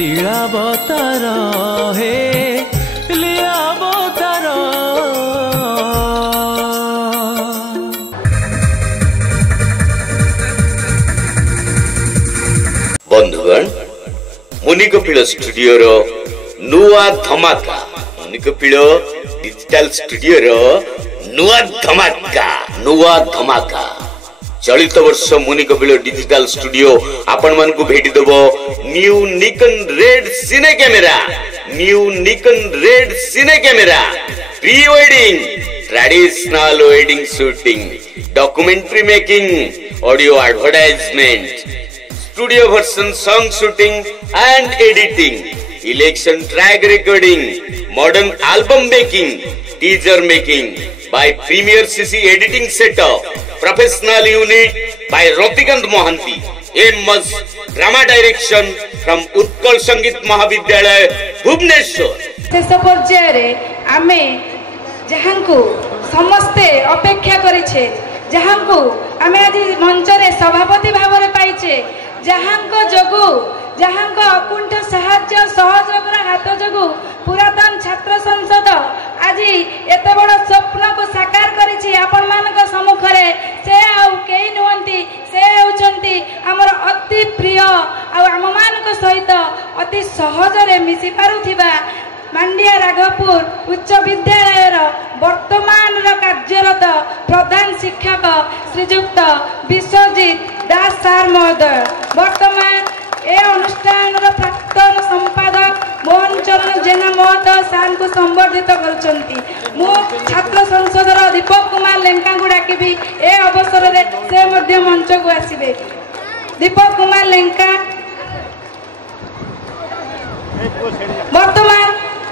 लीलावतार हे लीलावतार। बंधुगण मुनिकपिल स्टूडियो रो नुआ धमाका मुनिकपिल डिजिटल स्टूडियो रो नुआ धमाका चलित वर्ष मुनिकपिल डिजिटल स्टूडियो आपण मन को भेटी देबो new Nikon red cine camera pre wedding traditional wedding shooting documentary making audio advertisement studio version song shooting and editing election track recording modern album making teaser making by premiere CC editing setup professional unit by Ratikant Mohanty MS drama direction from Utkal Sangeet Mahavidyalaya Bhubaneswar. शेष पर्याय आमे जहांकु समस्ते अपेक्षा करिछे जहांकु आमे आज मंच रे सभापति भाव रे पाइछे जहांको जोगु जहांको अकुंठ साहाय्य सहयोगर हाथ जोगु पुरातन छात्र संसद आज एते बड़ स्वप्न को साकार करिछि आपण मानक सम्मुख रे से आउ केई नुहंती से हेउचंती हमर अति प्रिय आ हम मानक सहित अति सहज रे मिसि पारुथिबा मांडिया राघवपुर उच्च विद्यालय वर्तमान कार्यरत प्रधान शिक्षक श्रीजुक्त विश्वजीत दास सार महोदय वर्तमान ए अनुष्ठान प्राक्तन संपादक मोहन चरण जेना महोदय सार को संबर्धित करछंती। मु छात्र संसद दीपक कुमार लेंका को डाकिबी ए अवसर रे से मध्य मंच को आसीबे। दीपक कुमार लेंका वर्तमान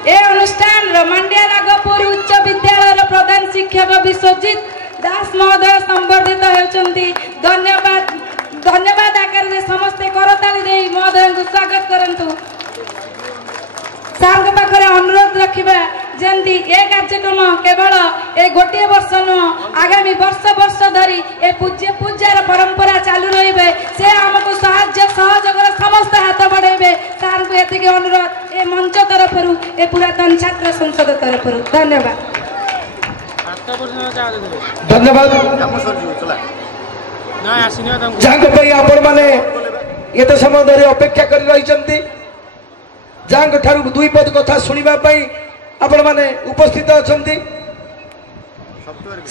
ए अनुष्ठान मांडिया राघवपुर उच्च विद्यालय प्रधान शिक्षक विश्वजीत दास महोदय संबर्धित होती। धन्यवाद धन्यवाद आकार समस्ते करताली दे महोदय को स्वागत करंतु। सार के पाखरे अनुरोध रखिबा जंती ए कार्यक्रम केवल ए गोटे वर्ष न आगामी वर्ष धरी ए पूज्यार परंपरा चालू रहिबे से हमको सहाय्य सहयोगर समस्त हाथ बढ़ेबे सार को एतिके अनुरोध ए मंच तरफरु ए पुरातन छात्र संसद तरफरु धन्यवाद आपण माने एते समय धरि अपेक्षा कर रहिचंती जहां ठारू दुई पद कथा सुनिबा पई आपण माने उपस्थित अछंती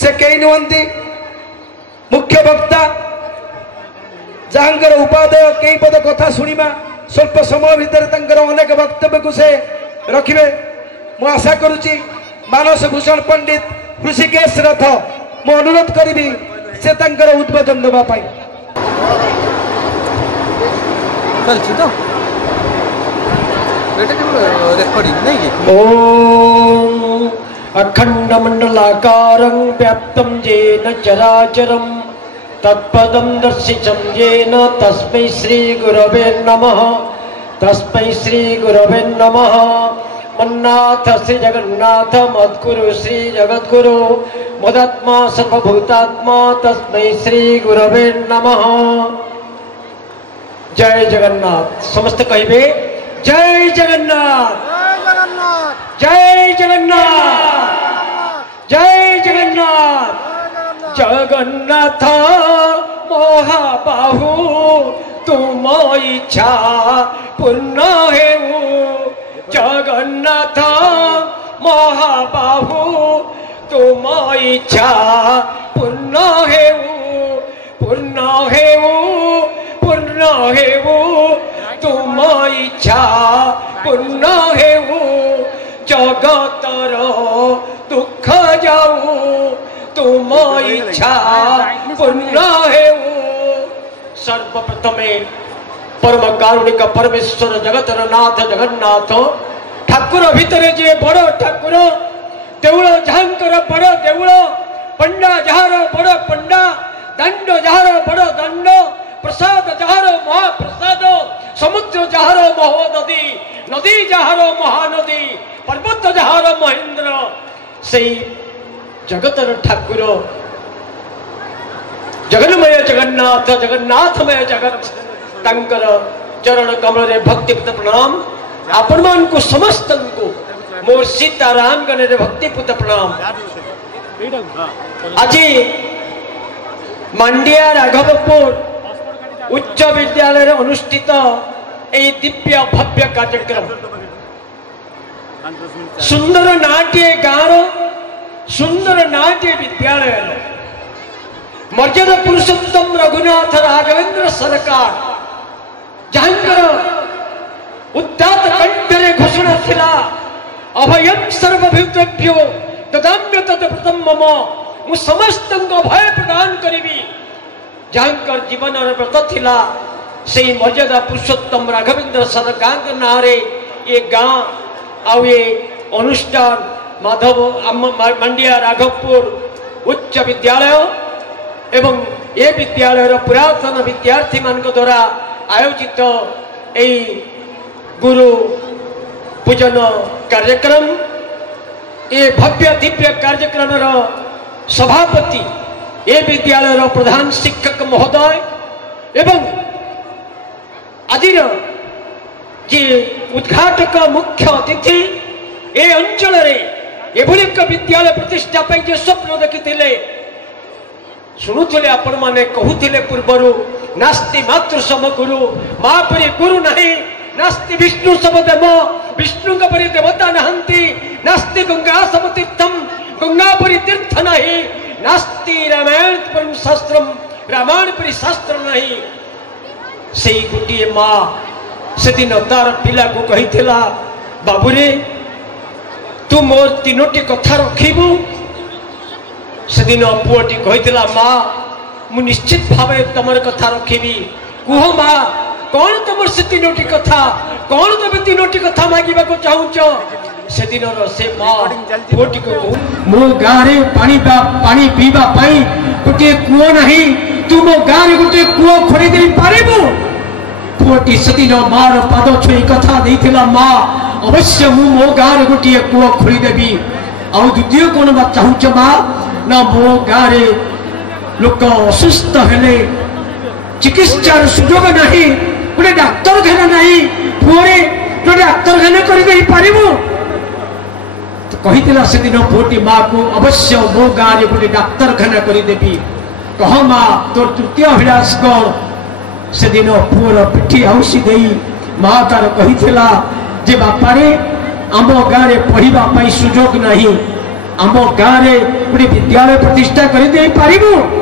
से केई नुहंती मुख्य वक्ता जहांकर उपाध्याय केई पद कथा सुनिबा स्वल्प समय भीतर तंकर अनेक वक्तव्य को से रखिबे मु आशा करूची। मानस भूषण पंडित ऋषिकेश रथ मु अनुरोध करिबी से तंकर उद्बोधन देबा पई तो ओम अखंड मंडलाकारं व्याप्तं येन चराचरं तत्पदं दर्शितं येन तस्मै श्री गुरवे नमः तस्मै श्री गुरवे नमः। मन्नाथ श्री जगन्नाथ मद्गुरु श्री जगद्गुरु मदात्मा सर्वभूतात्मा तस्मै श्री गुरवे नमः। जय जगन्नाथ समस्त कहिबे जय जगन्नाथ जय जगन्नाथ जय जगन्नाथ। जगन्नाथ महाबाहु तुम इच्छा पूर्ण हेउ जगन्नाथ महाबाहु तुम इच्छा पूर्ण हेउ पूर्ण हेउ पूर्ण हेउ तुम इच्छा पूर्ण हेउ जगतर दुख जाऊ तुम इच्छा पूर्ण हेउ। सर्वप्रथमे परम कारुणिक परमेश्वर जगतर नाथ जगन्नाथ ठाकुर भितर जे बड़ ठाकुर देउल जहांकर बड़ देउल पंडा जहार बड़ पंडा दंड जहार बड़ दंड प्रसाद जहार महाप्रसाद समुद्र जहार महानदी नदी जहार महानदी पर्वत जहार महेंद्र से जगतर ठाकुर जगन्मय जगन्नाथ जगन्नाथमय जगत तंकर चरण कमल भक्तिपूत प्रणाम आपण मान को समस्त को मोर सीताराम गणे भक्तिपूत प्रणाम। आज मांडिया राघवपुर उच्च विद्यालय अनुष्ठित ए दिव्य भव्य कार्यक्रम सुंदर नाट्य गाँव सुंदर नाट्य विद्यालय मर्यादा पुरुषोत्तम रघुनाथ राघवेंद्र सरकार जहांकर उद्दात कंठरे घोषणा थिला अभयम सर्वभूतेभ्यो ददाम्य तत्प्रथम मम मु समस्त भय प्रदान करिबी जहांकर जीवन व्रत थिला से मर्यादा पुरुषोत्तम राघवेंद्र सरकार नारे ये गाँ आउ ये अनुष्ठान माधव मांडिया राघवपुर उच्च विद्यालय एवं ये विद्यालय पुरातन विद्यार्थी मान द्वारा आयोजित ए गुरु पूजन कार्यक्रम ये भव्य दिव्य कार्यक्रम सभापति ये विद्यालय प्रधान शिक्षक महोदय एवं आदिर जे उद्घाटक मुख्य अतिथि ए अंचल एभली एक विद्यालय प्रतिष्ठा जे स्वप्न देखी शुणुले आपण माने कहूले पूर्वर नास्ति मातृ सम गुरु माँ परी गुरु नहीं नास्ति विष्णु सम देव विष्णु परी देवता नहंती नास्ति गंगा सम तीर्थम गंगा परी तीर्थ नहीं नास्ति रामायण परम शास्त्रम रामायण परी शास्त्र नहीं से गोटे माँ से दिन तार पिला को कही बाबूरे तू मोर तीनोटी कथा रखिबू से दिन पुओटी कही माँ मु निश्चित भाव तुम कथा रखी कुह माँ कौन तुम से तीनोटी कथा कौन तुम तीनोटी कथा मांगा चाहूच से दिन से माँ पुओटी को मो गाँव पानी पीवा गोटे कूओ नहीं तू मो गाँव गोटे कूओ खोली दे पारिबू पुओटी से दिन मार पाद छुई कथा देइथिला माँ अवश्य मु मो गाँव गोटे कूओ खोली देवी आउ द्वितीय कौन बात चाहूच माँ ना मो गाँव लोक असुस्थ हेले चिकित्सार सुजोग नहीं गोटे डाक्तरखाना नहीं पुओरे गोटे डाक्तरखाना कर कही से दिन पुओटी माँ को अवश्य मो गाँव गोटे डाक्तरखाना करदेवी कह माँ तोर तृतीय अभिलाष कौन से दिन पुओर पिठी आउसी दे माँ तार कही जे बापारे आम गाँव पढ़ाई सुजोग नहीं आम गाँव गोटे विद्यालय प्रतिष्ठा कर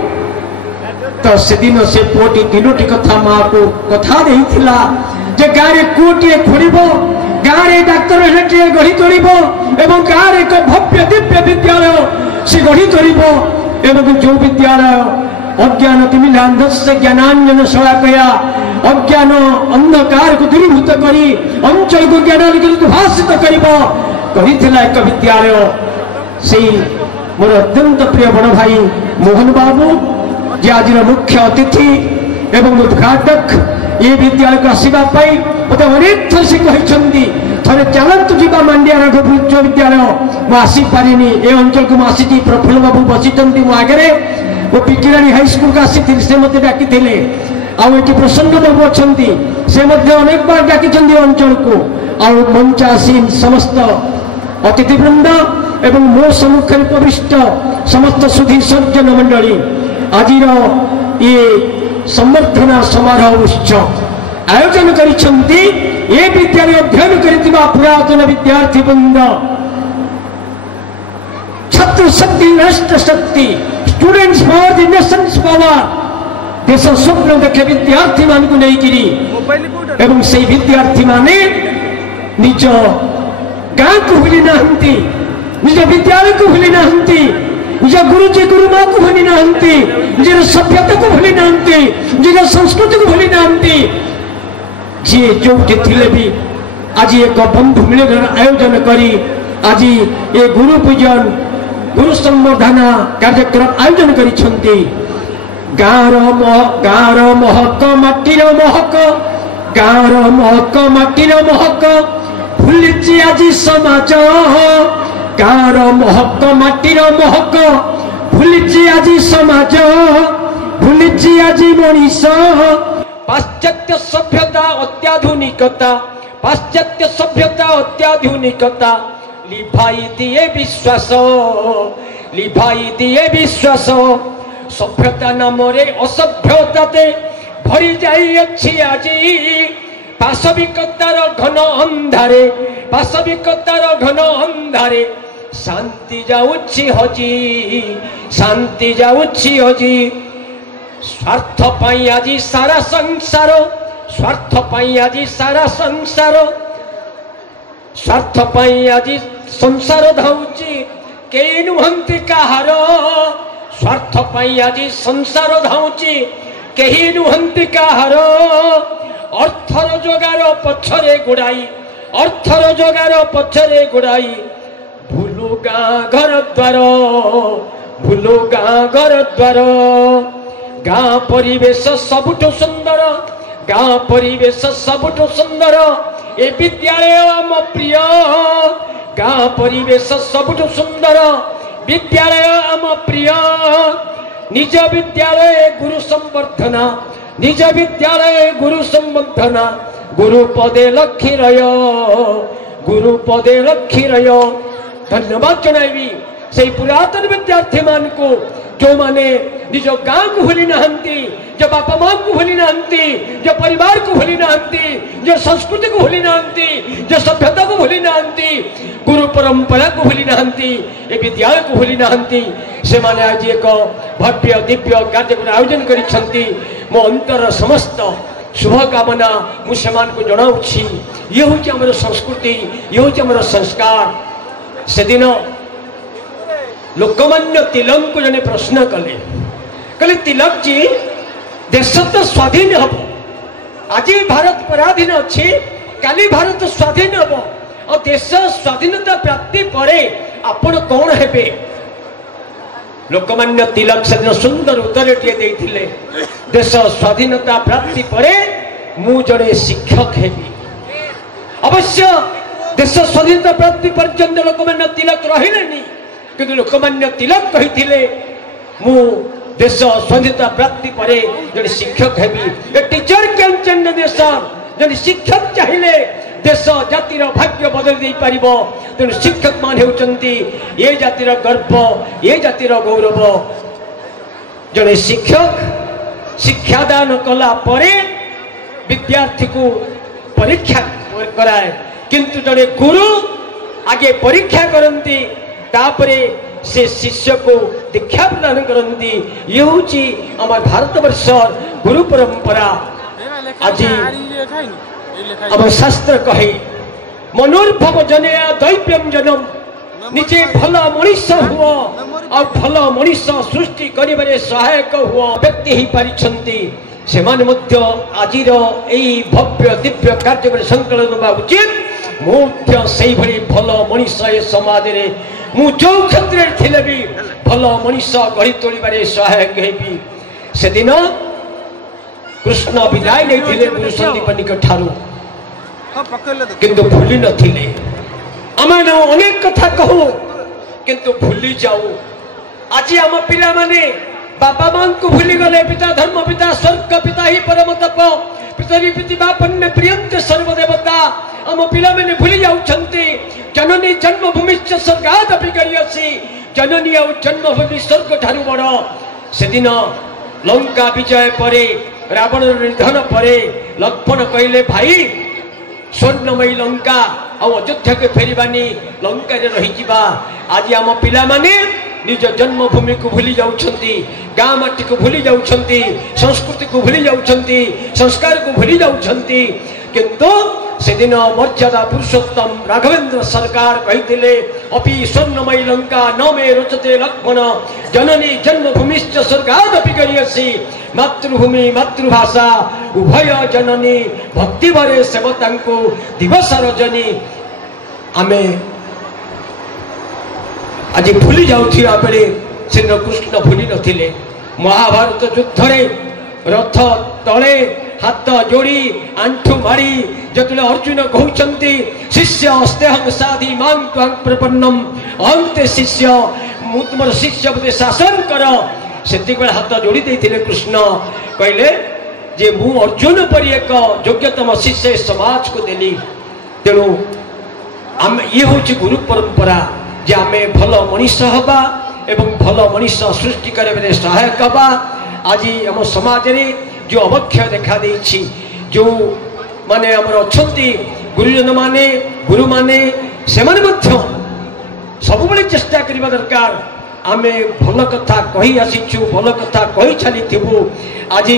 तो से दिन से पुओटी तीनोटी कथा माँ को कथा देइथिला जे गाँव कूटे खोल गाँव डाक्तर गढ़ी तोड़ एवं गाँव एक भव्य दिव्य विद्यालय से गढ़ी तोड़ एवं जो विद्यालय अज्ञान तिमिलांधस्य ज्ञानांजन शलाकया अज्ञान अंधकार को दूरीभूत करी अंचल को ज्ञानालोक भाषित कर एक विद्यालय से मोर अत्यंत प्रिय बड़ भाई मोहन बाबू जे आज मुख्य अतिथि एवं उद्घाटक ये विद्यालय को आसवाई मत अनेक थर से कहते थे चलतु जी मांडिया राघवपुर उच्च विद्यालय मुझे आसीपारे ए अंचल को मुझे प्रफुल्ल बाबू बसी मो आगे वो पिकिराणी हाईस्कल को आसी से मत डाकी आठ प्रसन्न बाबू अच्छा से अनेक बार डाकी अंचल को मंचासीन समस्त अतिथिवृंद एवं मो सम्मुखें उपविष्ट समस्त सुधी सज्जन मंडली आज ये संवर्धना समारोह उत्सव आयोजन करिसेंती ये विद्यालय अध्ययन करितिबा पुरातन विद्यार्थी वृंद छात्र शक्ति राष्ट्र शक्ति students for the Nations power देश स्वप्न देखे विद्यार्थी मान को लेकिरी एवं से विद्यार्थी माने निज गाँ को भूली नाहंती निज विद्यालय को भूली नाहंती निज गुरुजी गुरुमा को भूली नाहंती निज सभ्यता को भूली नाहंती निज संस्कृति को भूली नाहंती जी जो थिले भी आज एक बंधु मिलन आयोजन करी आज ये गुरु पूजन गुरु संवर्धना कार्यक्रम आयोजन करिसेंती गाँव महक माटीर महक गाँव महक माटीर महक भूलिची आज समाज गाँव महक माटीर महक भूलिची आज समाज भूलिची आज मनीष पाश्चात्य सभ्यता अत्याधुनिकता पाश्चात्य सभ्यता अत्याधुनिकता लिभाई दिए विश्वास सभ्यता नाम असभ्यता भरी जाई अच्छी आजी पाशविकतार घन अंधारे शांति जाउछि हजी स्वार्थ पाई आजी सारा संसार स्वार्थ पाई आजी संसार धाउछि केहि नुहंति काहार स्वार्थ पाई आजी संसार धाउछि केहि नुहंति काहार अर्थर जोगार पछरे गुड़ाई भूलो गाँ घर द्वार गाँ परिवेश सबुठु सुंदर ए विद्यालय आम प्रिय गाँ परिवेश सबुठु सुंदर विद्यालय आम प्रिय निज विद्यालय गुरु संवर्धना गुरुपदे लक्ष्मी रय धन्यवाद जनाइबी से पुरातन विद्यार्थी मान को जो माने निज गाँ को भूली नहांती जो बापा माँ को भूली नहांती जो परिवार को भूली नहांती जो संस्कृति को भूली नहांती जो सभ्यता को भूली नहांती गुरु परंपरा को भूली नहांती ए विद्यालय को भूली नहांती से माने आज एक भव्य दिव्य कार्यक्रम आयोजन करिसंती मो अंतर समस्त शुभकामना मुझे को जनाऊँगी ये हूँ आम संस्कृति ये हूँ आम संस्कार से दिन लोकमान्य तिलक को जने प्रश्न कले तिलक जी देश तो स्वाधीन हम आज भारत पराधीन अच्छी काली भारत स्वाधीन हम और देश स्वाधीनता प्राप्ति परे आपण कौन हेबे लोकमान्य तिलक से दिन सुंदर उत्तर टे देश स्वाधीनता प्राप्ति परे मु जड़े शिक्षक हेबी अवश्य देश स्वाधीनता प्राप्ति पर्यंत लोकमान्य तिलक रहिलेनी किंतु लोकमान्य तिलक कही मु देश स्वाधीनता प्राप्ति परे जड़े शिक्षक heavy a teacher can change nation जड़े शिक्षक चाहिए देश जातिर भाग्य बदल दे पारिबो तेणु शिक्षक मान होउचंती ये जातिर गर्व ये जातिर गौरव जड़े शिक्षक शिक्षादान कला परे विद्यार्थी को परीक्षा कराए किंतु जड़े गुरु आगे परीक्षा करती तापरे से शिष्य को दीक्षा प्रदान करती ये हूँ आम भारत वर्ष गुरु परंपरा आज आम शास्त्र कहे मनोर्भव जनया दैव्यम जनम निजे भल मनीष हुआ और भल मनीष सृष्टि करिबारे सहायक हुआ व्यक्ति ही पारिछंती से माने मध्य आजिर एई भव्य दिव्य कार्यक्रम संकलन होगा उचित मुख्य सेही भली भल मनीष ए समाज रे मु जो क्षेत्र रे थिले भी भल मनीष गढ़ी तोलिबारे सहायक हेबी से दिन कृष्ण विदाय नहीं गुरु संदीपनी ठारू किंतु भूली नथिले आमे अनेक कथा कहू किंतु भूली जाऊ आज आम पिला माने बापा मां को भूली गले पिता धर्म पिता स्वर्ग पिता ही परम तप पितरी पिता पन्ने प्रियंते सर्वदेवता आम पिला माने भूली जाउछंती जननी जन्मभूमिश्च स्वर्गादपि गरीयसी जननी और जन्मभूमि स्वर्ग ठारू बड़ से दिन लंका विजय परे रावण निधन परे लक्ष्मण कहले भाई स्वर्णमयी लंका आ अयोध्या के फेरबानी लंका रे रही जिबा आज आम पिला माने निज जन्मभूमि को भूली जाउछंती गाँ माटी को भूली जाउछंती संस्कृति को भूली जाउछंती संस्कार को भूली जाउछंती किंतु से दिन मर्यादा पुरुषोत्तम राघवेंद्र सरकार कही अपि स्वर्णमयी लंका न मे रोचते लक्ष्मण जननी जन्मभूमिश्च स्वर्गादपि गरीयसी मातृभूमि मातृभाषा उभय जननी भक्ति भरे सेवता दिवस रजनी आमे आज भूली जाउथिया बेले श्री कृष्ण भूली नथिले महाभारत युद्ध रे रथ तले हाथ जोड़ी आंठू मारी जतले अर्जुन कहउचंती शिष्य अस्तेहं साधि मां त्वां प्रपन्नम अंते शिष्य मु तुमर शिष्य बदे शासन कर सेतिक बेले हाथ जोड़ी देथिले कृष्ण कहले जे मु अर्जुन परी एक योग्यतम शिष्य समाज को देली तेणु आम ये हूँ गुरु परंपरा जे आम भल मनीष हवा एवं भल मनीष सृष्टि करे सहायक हवा। आज आम समाज रे जो अवक्षय देखा देछि जो माने आमर अछंती गुरुजन माने गुरु माने से माने मध्य सब बड़े चेष्टा करबा दरकार आमे भल कथा कही आसीछु भल कथा कही चलीथिबु। आज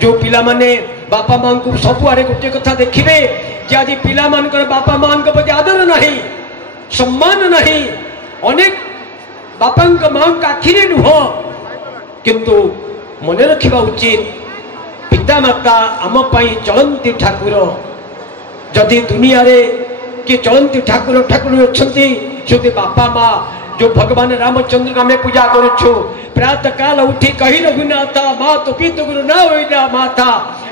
जो पिला माने बापा मां को सब आड़े गोटे कथा देखिबे जे आज पिला मानकर बापा मां को प्रति आदर नहीं सम्मान नहीं अनेक बापा मां का आखिरे नुह किंतु मन रखा उचित पिता माता आम पाई चलंती ठाकुर जदि दुनिया रे कि चलंती ठाकुर ठाकुर अच्छा बापा माँ जो भगवान रामचंद्र का मैं पूजा करुछु प्रातः काल उठी कही रघुनाथा माँ तो पीत गुरु ना होइना माता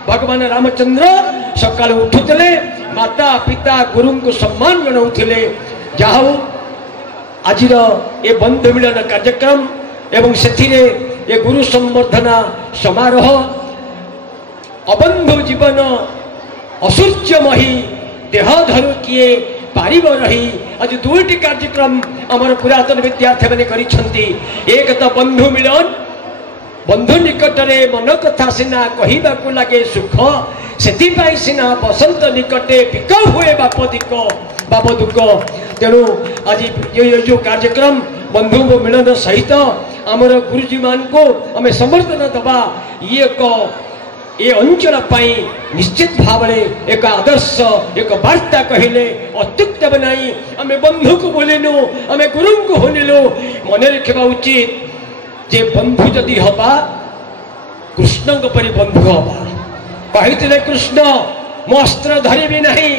भगवान रामचंद्र सकाल उठुले माता पिता गुरु को सम्मान जनाउथिले। जाओ आज ये बंधु मिलन कार्यक्रम एवं सेथिरे ये गुरु संवर्धना समारोह अबंधु जीवन असूर्यमही देह धरु किए पारिब रही आज दुईटी कार्यक्रम आमर पुरातन विद्यार्थी मैंने करिसेंती। एक तो बंधु मिलन बंधु निकट रे मन कथा सिना कहिबाकू लागे सुख सेथिपाई सिना बसंत निकटे बिक हुए बाप दुख तेणु आज ये जो कार्यक्रम बंधु मिलन सहित आमर गुरुजी मान को आम समर्थन दबा ये अंचल पाई निश्चित भाव एक आदर्श एक वार्ता कहले अत्युक्त बनाई आम बंधु को बोलेनु आम गुरु को होनेलु मन रखा उचित जे बंधु जदि हवा कृष्ण परी बंधु हवा कहते कृष्ण मो अस्त्र धरिबी नहीं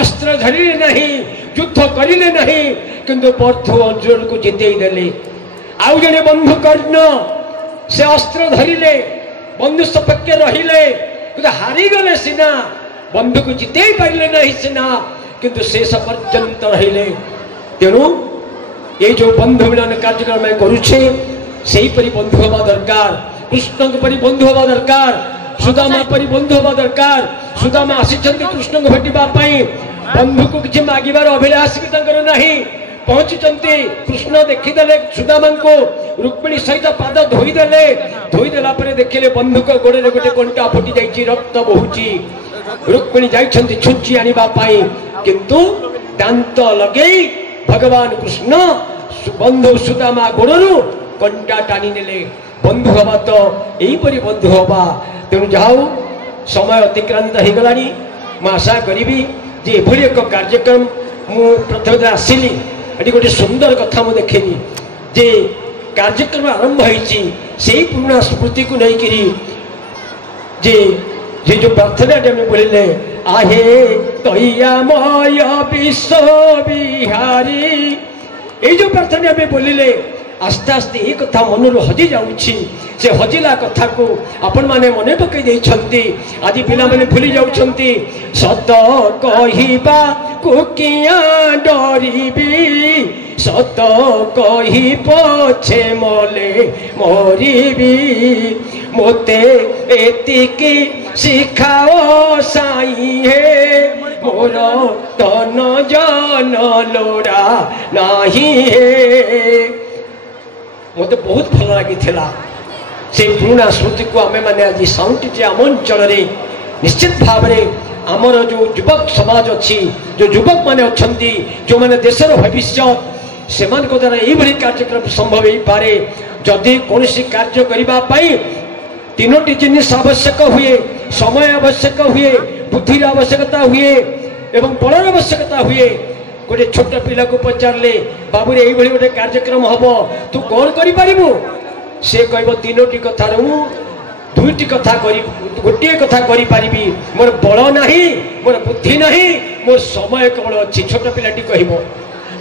अस्त्र धरिले नहीं युद्ध करिले नहीं किंतु बंधु अर्जुन को जिते देले। आउ जने बंधु कर्ण से अस्त्र धरिले बंधु सपक्ष रहिले किंतु हारीगले सिना बंधु को जिते पारे नहीं सिना किंतु शेष पर्यंत रहिले। तेणु ये जो बंधु मिलन कार्यक्रम में करुछे सही परी बंधु हवा दरकार कृष्ण परी बंधु हवा दरकार सुदामा परी बंधु हवा दरकार। सुदामा आसीचंती कृष्ण को भेटिबा पई बंधु को किछि मागिबार अभिलाष भी तंकर नहीं पहुंचुचंती कृष्ण देखीदेले सुदामा को रुक्मिणी सहित पाद धोईदेला पर देखिले बंधु को गोड़े गोटे कंटा फुटी जाइछि रक्त बहुची रुक्मिणी जाइछंती छुंची आनिबा पई किंतु दांत लगेई भगवान कृष्ण बंधु सुदामा गोड़रू कंटा टाणी नेले। बंधु हवा तो यहीपरी बंधु हवा। तेणु जाओ समय अतिक्रांत हो गलानी मैं आशा करी जे एभली एक कार्यक्रम मु प्रथम आसिली ये गोटे सुंदर कथा मुझे देखनी जे कार्यक्रम आरंभ होती से पुराना स्मृति को लेकर जे जे जो प्रार्थना बोलिले आहे दयामय विश्व बिहारी ये जो प्रार्थना बोलिले आस्ते आस्ते ये कथा मनरू हजि जाऊँगी से हजिला कथा को आपण माने मने पकई देइछंती आदि पिला माने भूली जाउछंती सत कहिबा को किया डरिबी सत कहि पछे मले मरिबी मोते एतिकी शिखाओ साई हे मोर तन जन लोड़ा नाही हे। मत बहुत भल लगी से पुराना स्मृति को आम मैंने आज साउंटी आम अंचल निश्चित भाव में आमर जो युवक समाज अच्छी जो युवक मैंने अच्छा जो मैंने देशर भविष्य से द्वारा यही कार्यक्रम संभव हो पारे जदि कौन कार्य करने तीनोटी जिनिस आवश्यक हुए समय आवश्यक हुए बुद्धि आवश्यकता हुए एवं बलर आवश्यकता हुए। गोटे छोट पिला को पचारे बाबू रे यही गोटे कार्यक्रम हम तू कौन करू से कह तीनोटी कथार दुईटी कथा गोटे कथा करी मोर बल नहीं मोर बुद्धि नहीं मोर समय केवल अच्छी छोट पिलाटी कह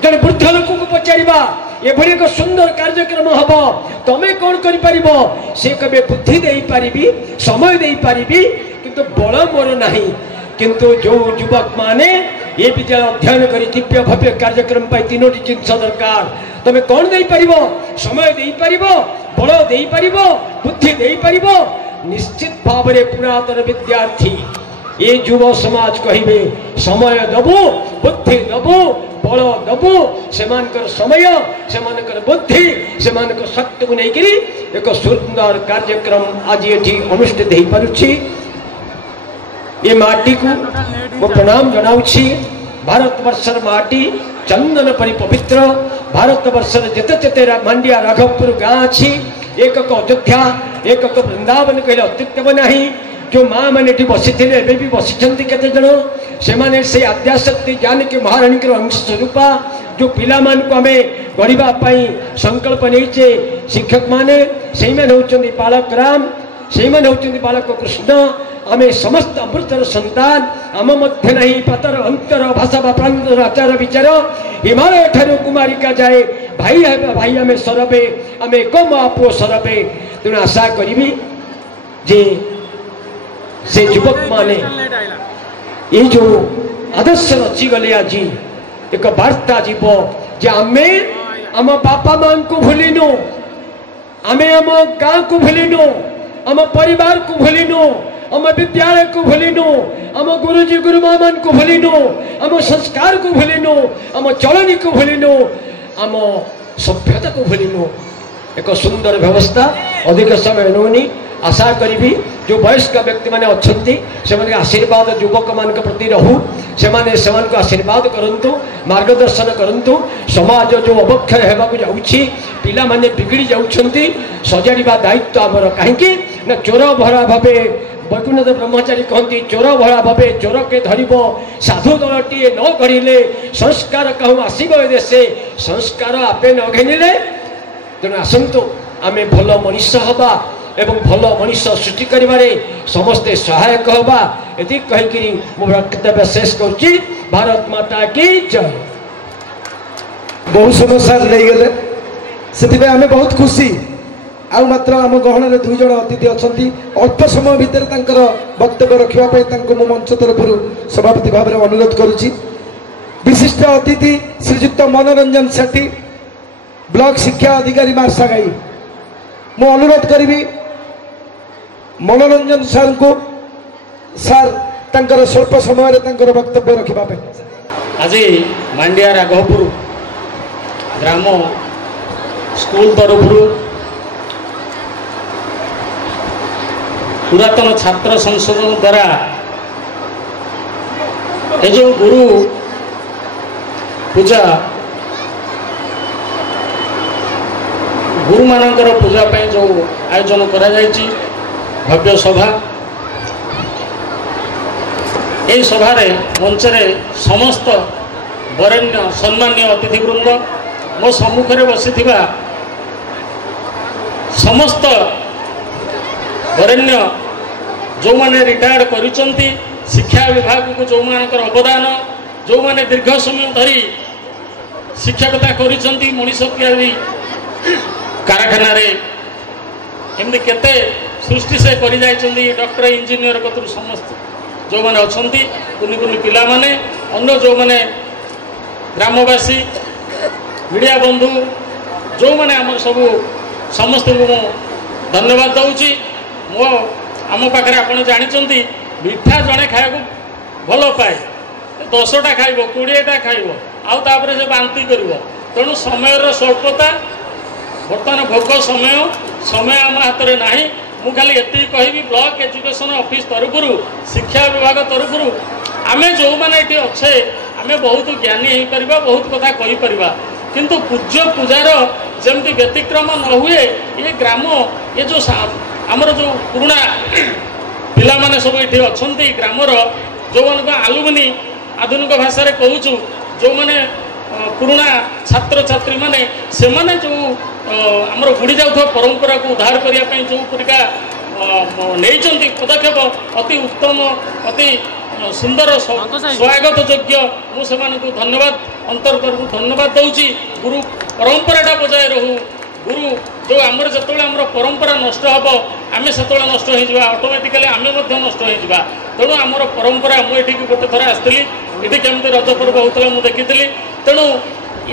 जड़े वृद्ध लोक को पचारा एभली एक सुंदर कार्यक्रम हम तमें कौन कर से कहे बुद्धि दे पारि समय दे पारि किंतु बल मोर नहीं किंतु जो युवक माने ये विद्यालय अध्ययन कर दिव्य भव्य कार्यक्रम पाई तीनोटी जिनस दरकार तमें कौन दे पार समय दे पार बल दे पार बुद्धि दे पार निश्चित भाव में पुरातन विद्यार्थी ये युव समाज कहे समय दबु बुद्धि दबु बल दबु से समय से बुद्धि से शक्ति को लेकर एक सुंदर कार्यक्रम आज ये अनुष्ठित हो पारुछि। ये माटी को वो प्रणाम जनाउछि। भारत वर्षर माटी चंदन परि पवित्र। भारत वर्षर जेते जेते मांडिया राघवपुर गाँ अच्छी एक अयोध्या एक वृंदावन कहले अत्युत्तम नहीं। जो माँ मैंने बसी थे भी बसी केते जन से आद्याशक्ति जानकी महाराणी अंश स्वरूपा जो पिला मान को आम गढ़ा संकल्प नहींचे शिक्षक माने से होती बालक राम से होती बालक कृष्ण आम समस्त अमृतर संतान आम मध्य नहीं पातर अंतर भाषा प्रांतर आचार विचार हिमालय ठार कुमारिका जाए भाई भाई आम सरबे आम एक महापुओ सरबे। तेणु आशा करी जे से युवक माने ये जो आदर्श रचिगले आज एक वार्ता जीव जे आमे आम बापा माँ को भूलिनु आमे आम गाँ को भूलिनु आम परिवार को भूलिनु आम विद्यालय को भूलिनु आम गुरुजी गुरुमा मान को भूलिनु आम संस्कार को भूलिनु आम चलनी को भूलिनु आम सभ्यता को भूलिनु। एक सुंदर व्यवस्था अधिक समय नौनी आशा करी जो वयस्क व्यक्ति माने अच्छी से आशीर्वाद युवक मान प्रति रहू से आशीर्वाद करंतु मार्गदर्शन करंतु। समाज जो अवक्षय होगा जाऊँगी पिला माने बिगड़ी जाउछंती सजाड़ा दायित्व आमर कहीं ना चोर भरा भावे वैकुण्ठ ब्रह्मचारी कहती चोर भरा भावे चोर के धरब साधु दलटीए न गढ़ले संस्कार कहूँ आसब ए देशे संस्कार आपे न घेनिले। तेणु आसतु आम भल मनीष हवा एवं भल मनीष सृष्टि करिबारे समस्ते सहायक हवा एति कहिकरी मो वक्तव्य शेष करुछि। भारत माता की जय। बहुत समय सार ले गले से आम बहुत खुशी आ मात्र आम गहन दुई जन अतिथि अच्छा अल्प समय भितर तांकर वक्तव्य रखापी मो मंच तरफ सभापति भाव में अनुरोध करुछि। विशिष्ट अतिथि श्रीजुक्त मनोरंजन सेठी ब्लॉक शिक्षा अधिकारी मार्सागाई मु अनुरोध करी मनोरंजन सार को सार तांकर स्वल्प समय तांकर वक्तव्य रखापी। आज मांडिया राघवपुर ग्राम स्कूल तरफ पुरातन छात्र संसद द्वारा ये जो गुरु पूजा गुरु मानकर पूजा पे जो आयोजन करा जायछि भव्य सभा ये सभारे मंचरे समस्त वरेण्य सम्मान्य अतिथिवृंद मो सम्मुखें बसी समस्त वरेण्य जो माने रिटायर्ड करिसंती शिक्षा विभाग को जो मानकर अवदान जो माने दीर्घ समय धरी शिक्षकता करिसंती मनीष तैयारी कारखाना रे एमती केते सृष्टि से करि जाइछंती डॉक्टर इंजीनियर कतु समस्त जो माने अछंती कुनि कुनि पिला माने अन्य जो माने ग्रामवासी मीडिया बंधु जो माने आम सब समस्त को धन्यवाद दउची। मो आम पाखे आपड़ जानते मिठा जड़े खाया भल पाए 10टा खाइब 20टा खाइब आउे से बांति कर तेणु समय स्वल्पता बर्तमान भोग समय समय आम हाथ में ना मु खाली ये कहि ब्लॉक एजुकेशन ऑफिस तरफ शिक्षा विभाग तरफ आम जो मैंने ये अच्छे आम बहुत ज्ञानी हो पार बहुत कथा कहीपर किंतु पूज्य पूजार जमती व्यतिक्रम न हुए ये ग्राम ये जो आमर जो पुराना पिला माने सब ये अच्छा ग्रामर जो मान आलुमिनी आधुनिक भाषा कहूँ जो मैंने पुराना छात्र छात्री माने से माने जो आमर बुड़ी जाऊँ परंपरा को उद्धार करने जो परिका नहीं पदक्षेप अति उत्तम अति सुंदर स्वागत योग्य मुझे धन्यवाद अंतर्गत धन्यवाद दूची। गुरु परंपराटा बजाय रहू गुरु जो आमर जो आमर परंपरा नष्ट हम आम से नष्ट हो ऑटोमेटिकली आम नष्ट हो तेणु आमर परंपरा मुझे गोटे थर आसती ये केमती रज पर्व होता मुझे देखी तेणु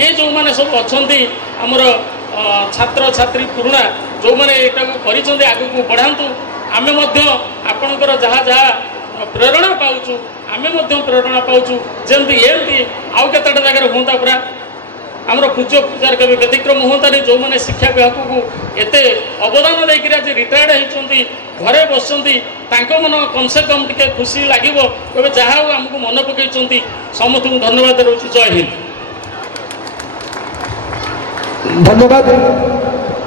ये जो मैंने सब अच्छा आमर छात्र छात्री पुराना जो मैंने यहाँ कर आग को बढ़ातु आमे मध्य आपणकर जहाँ जहाँ प्रेरणा पाउछु आमे मध्य प्रेरणा पाउछु जेमती एमती आउ केतटा जगह होता पूरा आमर पूज्य पूजार कवि व्यतिक्रम मुहूर्त जो मैंने शिक्षा विभाग को एत अवदान देकर आज रिटायर्ड होती घरे बसती मन कम से कम टे खुशी लगे कहे जहाँ आमको मन पकई समस्त को धन्यवाद रोच। जय हिंद। धन्यवाद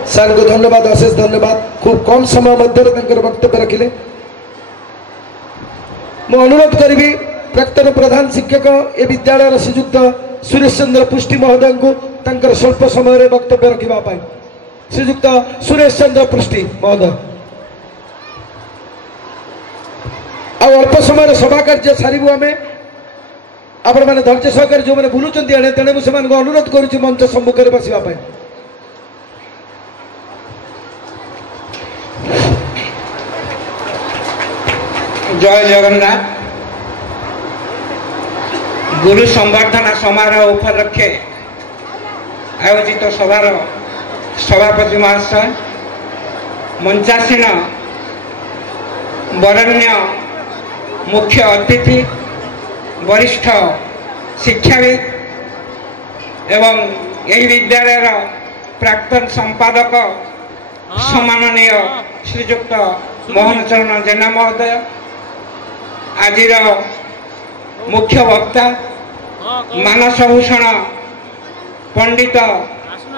सर को धन्यवाद अशेष धन्यवाद खूब कम समय मध्य वक्तव्य रखिले। मु अनुरोध करी प्राक्तन प्रधान शिक्षक ए विद्यालय श्रीजुक्त सुरेश चंद्र पृष्टि महोदय को तंकर स्वल्प समय वक्तव्य रखा श्रीजुक्त सुरेश चंद्र पृष्टि महोदय अल्प समय सभा कार्य सारू आम आपण मैंने धैर्य सहकारी जो मैंने बुलूँ एणे तेणे मुझे अनुरोध करुच्ची मंच सम्मुख में बसवाई। जय जगन्नाथ। गुरु संवर्धना समारोह उपलक्षे आयोजित सभार सभापति महाशय मंचासीन वरण्य मुख्य अतिथि वरिष्ठ शिक्षाविद एवं यही विद्यालय प्राक्तन संपादक सम्माननीय श्रीजुक्त मोहन चरण जेना महोदय आज मुख्य वक्ता मानसभूषण पंडित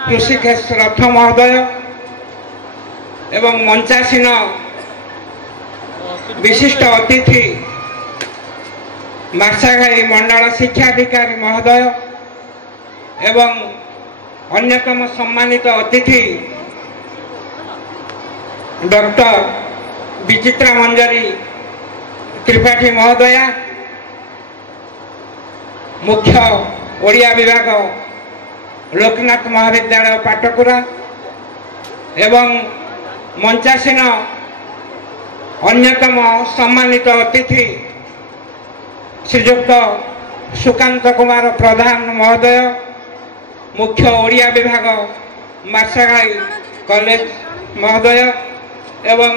ऋषिकेश रथ महोदय एवं मंचासीन विशिष्ट अतिथि मार्साघाई मंडल शिक्षाधिकारी महोदय एवं अन्यतम सम्मानित अतिथि डॉक्टर विचित्रा मंजरी त्रिपाठी महोदया मुख्य ओडिया विभाग लोकनाथ महाविद्यालय पाटकुरा एवं मंचासीन अन्यतम सम्मानित अतिथि श्रीजुक्त सुकांत कुमार प्रधान महोदय मुख्य ओडिया विभाग मार्साघाई कॉलेज महोदय एवं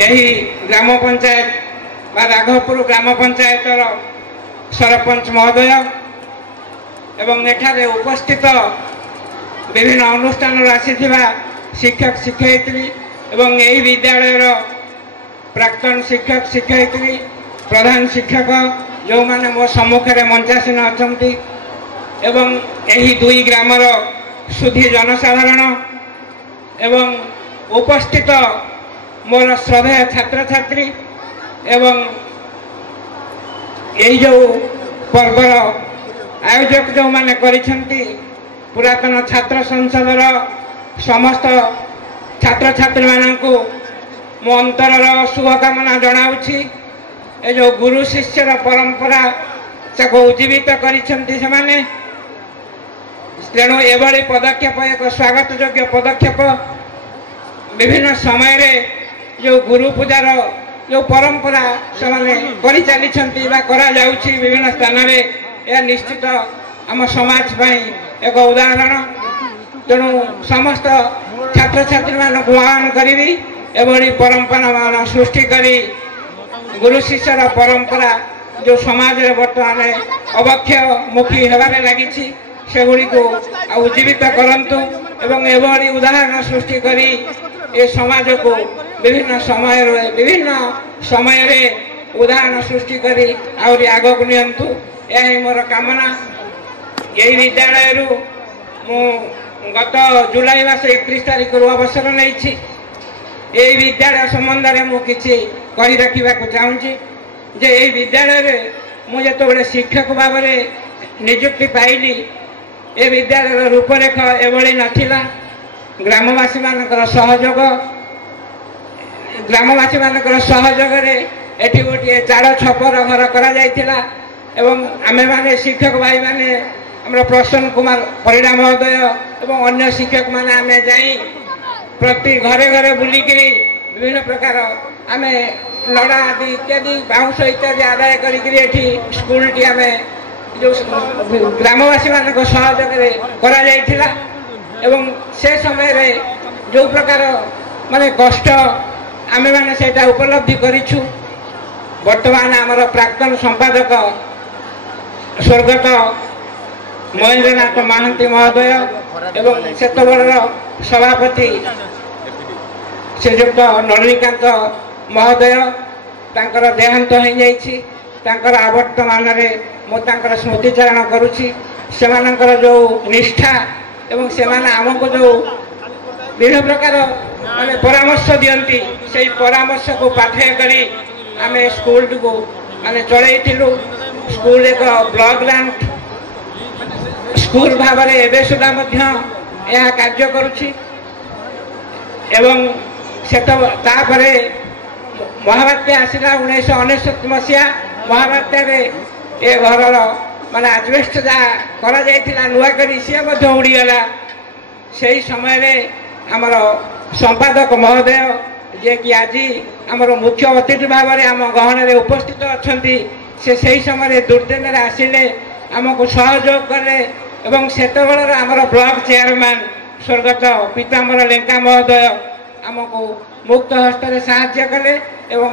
यही ग्राम पंचायत बा राघवपुर ग्राम पंचायत सरपंच महोदय एवं एठारे उपस्थित विभिन्न अनुष्ठान आसी शिक्षक शिक्षयित्री एवं यही विद्यालय प्राक्तन शिक्षक शिक्षयित्री प्रधान शिक्षक जो माने मो सम्मुखें मंचासीन अच्छा एवं यही दुई ग्रामर सुधी जनसाधारण एवं उपस्थित मोर श्रद्धेय छात्र छात्री एवं यही जो पर्वर आयोजक जो माने करिसेंती पुरातन छात्र संसदर समस्त छात्र छात्री मानू मो अंतरर शुभकामना जनाऊँगी। ए जो गुरु शिष्यर परंपरा से उज्जीवित करिसेंती सेमाने तेणु एभली पदक्षेप एक स्वागत योग्य पदक्षेप विभिन्न समय रे जो गुरु पूजार जो परंपरा से चली विभिन्न स्थान में यह निश्चित आम समाज एक उदाहरण। तेणु समस्त छात्र छात्री मान आह्वान करी एभली परंपरा मान सृष्टि करी गुरु शिष्यर परंपरा जो समाज रे बर्तमान अवक्षय मुखी होबार लगी सेगुड़ी को उज्जीवित करंतु एवं एभली उदाहरण सृष्टि करी ए समाज को विभिन्न समय रे उदाहरण सृष्टि करी आउरी आग को नियंतु यही मोर कामना। यही विद्यालय मु गत जुलाई मास 31 तारीख अवसर नहीं यही विद्यालय संबंध में मुझे कही रखा चाहूँगी जे यही विद्यालय मुझे बड़े शिक्षक भाव में नियुक्ति पाइली ए विद्यालय रूपरेख एभली नाथिला। ग्रामवासी मानकर सहयोग रे एठी गोटे चार छपर घर करा जायतिला एवं आमे माने शिक्षक भाई माने हमरा प्रसन्न कुमार परिड़ा महोदय एवं अन्य शिक्षक माने आमे जाई प्रति घरे घरे बुलिकिरी विभिन्न प्रकार आमे नड़ा आदि इत्यादि बाउंस इत्यादि आदाय करिकिरी एठी स्कूल टी आमे जो ग्रामवासी मानक सहयोग रे करा जायतिला एवं से समय रे जो प्रकार ମାନେ କଷ୍ଟ ଆମେମାନେ ସେଇଟା ଉପଲବ୍ଧି କରିଛୁ। ବର୍ତ୍ତମାନ ଆମର ପ୍ରାକ୍ତନ ସମ୍ପାଦକ ସ୍ୱର୍ଗତ ମହେନ୍ଦ୍ରନାଥ ମହାନ୍ତି ମହୋଦୟ ଏବଂ ସେତେବେଳର ସଭାପତି ଶ୍ରୀଯୁକ୍ତ ନଳିନୀକାନ୍ତ ମହୋଦୟ ତାଙ୍କର ଦେହାନ୍ତ ହୋଇଯାଇଛି। ତାଙ୍କର ଆବର୍ତ୍ତମାନରେ ମୁଁ ତାଙ୍କର ସ୍ମୃତିଚାରଣ କରୁଛି। ସେମାନଙ୍କର ଯେଉଁ ନିଷ୍ଠା ଏବଂ ସେମାନେ ଆମକୁ ଯେଉଁ ବିଭିନ୍ନ ପ୍ରକାର ମାନେ ପରାମର୍ଶ ଦିଅନ୍ତି, ସେଇ ପରାମର୍ଶକୁ ପାଥେୟ କରି ଆମେ ସ୍କୁଲଟିକୁ ମାନେ ଚଳେଇଥିଲୁ। ସ୍କୁଲ ଏକ ବ୍ଲକ ଗ୍ରାଣ୍ଟ ସ୍କୁଲ ଭାବରେ ଏବେ ସୁଦ୍ଧା ମଧ୍ୟ ଏହା କାର୍ଯ୍ୟ କରୁଛି। ଏବଂ ତାପରେ ମହାବାତ୍ୟା ଆସିଲା 1999 ମସିହା। ମହାବାତ୍ୟାରେ ଏ ଘରର ମାନେ ଆଜବେଷ୍ଟ ଯାହା କରାଯାଇଥିଲା ନୂଆ କରି ସିଏ ମଧ୍ୟ ଉଡ଼ିଗଲା। ସେହି ସମୟରେ ଆମର ସମ୍ପାଦକ ମହୋଦୟ ଯିଏକି ଆଜି ଆମର ମୁଖ୍ୟ ଅତିଥି ଭାବରେ ଆମ ଗହଣରେ ଉପସ୍ଥିତ ଅଛନ୍ତି, ସେ ସେହି ସମୟରେ ଦୁର୍ଦ୍ଦିନରେ ଆସିଲେ, ଆମକୁ ସହଯୋଗ କଲେ ଏବଂ ସେତେବେଳର ଆମର ବ୍ଲକ ଚେୟାରମ୍ୟାନ ସ୍ୱର୍ଗତ ପୀତାମ୍ବର ଲେଙ୍କା ମହୋଦୟ ଆମକୁ ମୁକ୍ତ ହସ୍ତରେ ସାହାଯ୍ୟ କଲେ ଏବଂ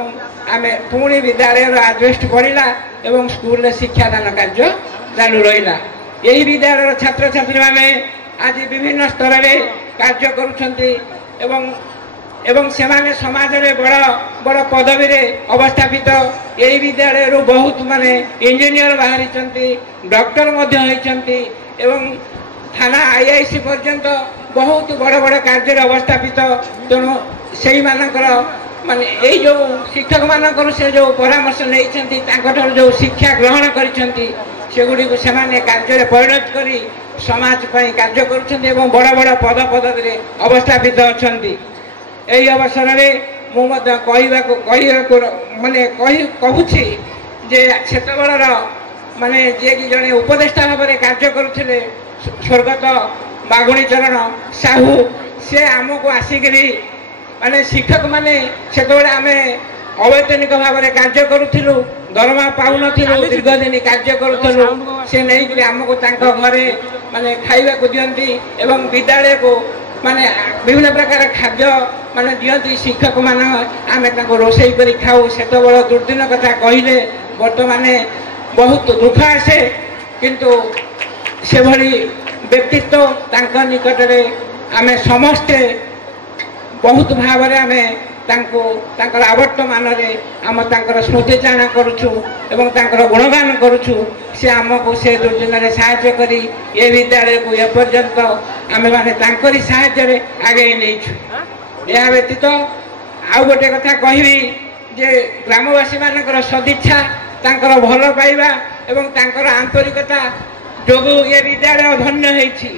ଆମେ ପୁଣି ବିଦ୍ୟାଳୟର ଆଜବେଷ୍ଟ ପଡ଼ିଲା ଏବଂ ସ୍କୁଲରେ ଶିକ୍ଷାଦାନ କାର୍ଯ୍ୟ ଚାଲୁ ରହିଲା। ଏହି ବିଦ୍ୟାଳୟର ଛାତ୍ରଛାତ୍ରୀମାନେ ଆଜି ବିଭିନ୍ନ ସ୍ତରରେ କାର୍ଯ୍ୟ କରୁଛନ୍ତି ଏବଂ ସେମାନେ ସମାଜରେ ବଡ଼ ବଡ଼ ପଦବୀରେ ଅବସ୍ଥାପିତ। ଏହି ବିଦ୍ୟାଳୟରୁ ବହୁତ ମାନେ ଇଞ୍ଜିନିୟର ବାହାରିଛନ୍ତି, ଡକ୍ଟର ମଧ୍ୟ ହୋଇଛନ୍ତି ଏବଂ ଥାନା IIC ପର୍ଯ୍ୟନ୍ତ ବହୁତ ବଡ଼ ବଡ଼ କାର୍ଯ୍ୟରେ ଅବସ୍ଥାପିତ। ତେଣୁ ସେଇମାନଙ୍କର ମାନେ ଏଇ ଯେଉଁ ଶିକ୍ଷକମାନଙ୍କର ସେ ଯେଉଁ ପରାମର୍ଶ ନେଇଛନ୍ତି, ତାଙ୍କଠାରୁ ଯେଉଁ ଶିକ୍ଷା ଗ୍ରହଣ କରିଛନ୍ତି, ସେଗୁଡ଼ିକୁ ସେମାନେ କାର୍ଯ୍ୟରେ ପରିଣତ କରି ସମାଜ ପାଇଁ କାର୍ଯ୍ୟ କରୁଛନ୍ତି ଏବଂ ବଡ଼ ବଡ଼ ପଦପଦବୀରେ ଅବସ୍ଥାପିତ ଅଛନ୍ତି। ଏହି ଅବସରରେ ମୁଁ ମଧ୍ୟ କହିବାକୁ ମାନେ କହୁଛି ଯେ ସେତେବେଳର ମାନେ ଯିଏକି ଜଣେ ଉପଦେଷ୍ଟା ଭାବରେ କାର୍ଯ୍ୟ କରୁଥିଲେ ସ୍ୱର୍ଗତ ବାଘୁଣୀ ଚରଣ ସାହୁ, ସେ ଆମକୁ ଆସିକରି ମାନେ ଶିକ୍ଷକମାନେ ସେତେବେଳେ ଆମେ ଅବୈତନିକ ଭାବରେ କାର୍ଯ୍ୟ କରୁଥିଲୁ, ଦରମା ପାଉନଥିଲୁ, ଦୀର୍ଘଦିନ କାର୍ଯ୍ୟ କରୁଥିଲୁ। ସେ ନେଇକରି ଆମକୁ ତାଙ୍କ ଘରେ ମାନେ ଖାଇବାକୁ ଦିଅନ୍ତି ଏବଂ ବିଦ୍ୟାଳୟକୁ ମାନେ ବିଭିନ୍ନ ପ୍ରକାର ଖାଦ୍ୟ ମାନେ ଦିଅନ୍ତି ଶିକ୍ଷକମାନେ। ଆମେ ତାଙ୍କୁ ରୋଷେଇ କରି ଖାଉ। ସେତେବେଳେ ଦୁର୍ଦିନ କଥା କହିଲେ ବର୍ତ୍ତମାନ ବହୁତ ଦୁଃଖ ଆସେ, କିନ୍ତୁ ସେଭଳି ବ୍ୟକ୍ତିତ୍ୱ ତାଙ୍କ ନିକଟରେ ଆମେ ସମସ୍ତେ ବହୁତ ଭାବରେ ଆମେ ତାଙ୍କୁ ତାଙ୍କର ଆବର୍ତ୍ତମାନରେ ତାଙ୍କର ସ୍ମୃତିଚାରଣ କରୁଛୁ ଏବଂ ତାଙ୍କର ଗୁଣଗାନ କରୁଛୁ। ସେ ଆମକୁ ସେ ଦୁର୍ଦିନରେ ସାହାଯ୍ୟ କରି ଏ ବିଦ୍ୟାଳୟକୁ ଏପର୍ଯ୍ୟନ୍ତ ଆମେମାନେ ତାଙ୍କରି ସାହାଯ୍ୟରେ ଆଗେଇ ନେଇଛୁ। ଏହା ବ୍ୟତୀତ ଆଉ ଗୋଟେ କଥା କହିବି ଯେ ଗ୍ରାମବାସୀମାନଙ୍କର ସଦିଚ୍ଛା, ତାଙ୍କର ଭଲ ପାଇବା ଏବଂ ତାଙ୍କର ଆନ୍ତରିକତା ଯୋଗୁଁ ଏ ବିଦ୍ୟାଳୟ ଧନ୍ୟ ହେଇଛି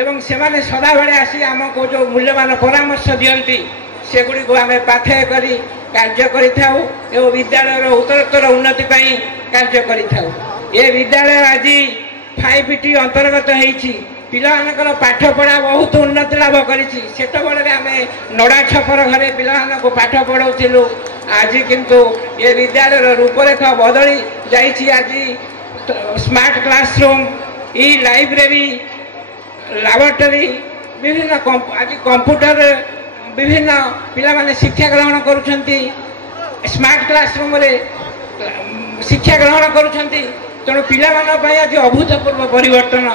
ଏବଂ ସେମାନେ ସଦାବେଳେ ଆସି ଆମକୁ ଯେଉଁ ମୂଲ୍ୟବାନ ପରାମର୍ଶ ଦିଅନ୍ତି, ସେଗୁଡ଼ିକୁ ଆମେ ପାଥେୟ କରି କାର୍ଯ୍ୟ କରିଥାଉ ଏବଂ ବିଦ୍ୟାଳୟର ଉତ୍ତରୋତ୍ତର ଉନ୍ନତି ପାଇଁ କାର୍ଯ୍ୟ କରିଥାଉ। ଏ ବିଦ୍ୟାଳୟ ଆଜି 5T ଅନ୍ତର୍ଗତ ହେଇଛି। ପିଲାମାନଙ୍କର ପାଠପଢ଼ା ବହୁତ ଉନ୍ନତି ଲାଭ କରିଛି। ସେତେବେଳେ ଆମେ ନଡ଼ା ଛପର ଘରେ ପିଲାମାନଙ୍କୁ ପାଠ ପଢ଼ାଉଥିଲୁ। ଆଜି କିନ୍ତୁ ଏ ବିଦ୍ୟାଳୟର ରୂପରେଖ ବଦଳି ଯାଇଛି। ଆଜି ସ୍ମାର୍ଟ କ୍ଲାସରୁମ୍, ଇ ଲାଇବ୍ରେରୀ, ଲାବୋରେଟୋରୀ, ବିଭିନ୍ନ ଆଜି କମ୍ପ୍ୟୁଟର ବିଭିନ୍ନ ପିଲାମାନେ ଶିକ୍ଷା ଗ୍ରହଣ କରୁଛନ୍ତି, ସ୍ମାର୍ଟ କ୍ଲାସରୁମ୍ରେ ଶିକ୍ଷା ଗ୍ରହଣ କରୁଛନ୍ତି। ତେଣୁ ପିଲାମାନଙ୍କ ପାଇଁ ଆଜି ଅଭୂତପୂର୍ବ ପରିବର୍ତ୍ତନ।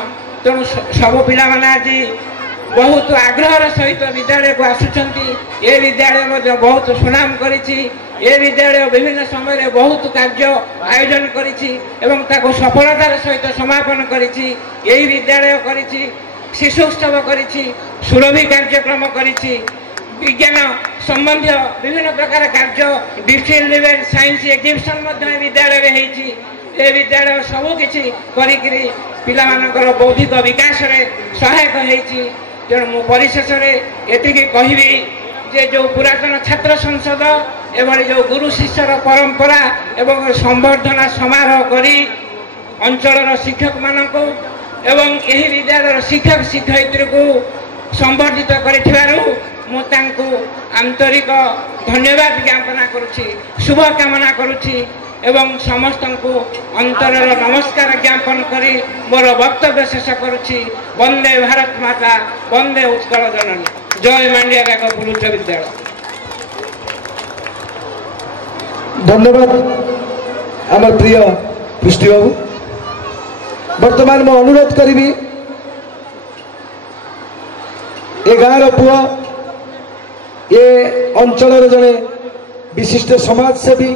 ତେଣୁ ସବୁ ପିଲାମାନେ ଆଜି ବହୁତ ଆଗ୍ରହର ସହିତ ବିଦ୍ୟାଳୟକୁ ଆସୁଛନ୍ତି। ଏ ବିଦ୍ୟାଳୟ ମଧ୍ୟ ବହୁତ ସୁନାମ କରିଛି। ଏ ବିଦ୍ୟାଳୟ ବିଭିନ୍ନ ସମୟରେ ବହୁତ କାର୍ଯ୍ୟ ଆୟୋଜନ କରିଛି ଏବଂ ତାକୁ ସଫଳତାର ସହିତ ସମାପନ କରିଛି। ଏହି ବିଦ୍ୟାଳୟ କରିଛି ଶିଶୁ ଉତ୍ସବ କରିଛି, ସୁରଭି କାର୍ଯ୍ୟକ୍ରମ କରିଛି, ବିଜ୍ଞାନ ସମ୍ବନ୍ଧୀୟ ବିଭିନ୍ନ ପ୍ରକାର କାର୍ଯ୍ୟ, ଡିଷ୍ଟ୍ରିକ୍ଟ ଲେଭେଲ ସାଇନ୍ସ ଏକ୍ଜିବିସନ୍ ମଧ୍ୟ ଏ ବିଦ୍ୟାଳୟରେ ହେଇଛି। ଏ ବିଦ୍ୟାଳୟ ସବୁକିଛି କରିକିରି ପିଲାମାନଙ୍କର ବୌଦ୍ଧିକ ବିକାଶରେ ସହାୟକ ହେଇଛି। ତେଣୁ ମୁଁ ପରିଶେଷରେ ଏତିକି କହିବି ଯେ ଯେଉଁ ପୁରାତନ ଛାତ୍ର ସଂସଦ ଏଭଳି ଯେଉଁ ଗୁରୁ ଶିଷ୍ୟର ପରମ୍ପରା ଏବଂ ସମ୍ବର୍ଦ୍ଧନା ସମାରୋହ କରି ଅଞ୍ଚଳର ଶିକ୍ଷକମାନଙ୍କୁ ଏବଂ ଏହି ବିଦ୍ୟାଳୟର ଶିକ୍ଷକ ଶିକ୍ଷୟିତ୍ରୀକୁ ସମ୍ବର୍ଦ୍ଧିତ କରିଥିବାରୁ ମୁଁ ତାଙ୍କୁ ଆନ୍ତରିକ ଧନ୍ୟବାଦ ଜ୍ଞାପନା କରୁଛି, ଶୁଭକାମନା କରୁଛି ଏବଂ ସମସ୍ତଙ୍କୁ ଅନ୍ତରର ନମସ୍କାର ଜ୍ଞାପନ କରି ମୋର ବକ୍ତବ୍ୟ ଶେଷ କରୁଛି। ବନ୍ଦେ ଭାରତ ମାତା, ବନ୍ଦେ ଉତ୍କଳ ଜନନୀ। जय मांडिया राघवपुर उच्च विद्यालय। धन्यवाद आम प्रिय पृष्टि बाबू। वर्तमान मैं अनुरोध करी ए गाँव पुआ ये अंचल जड़े विशिष्ट समाजसेवी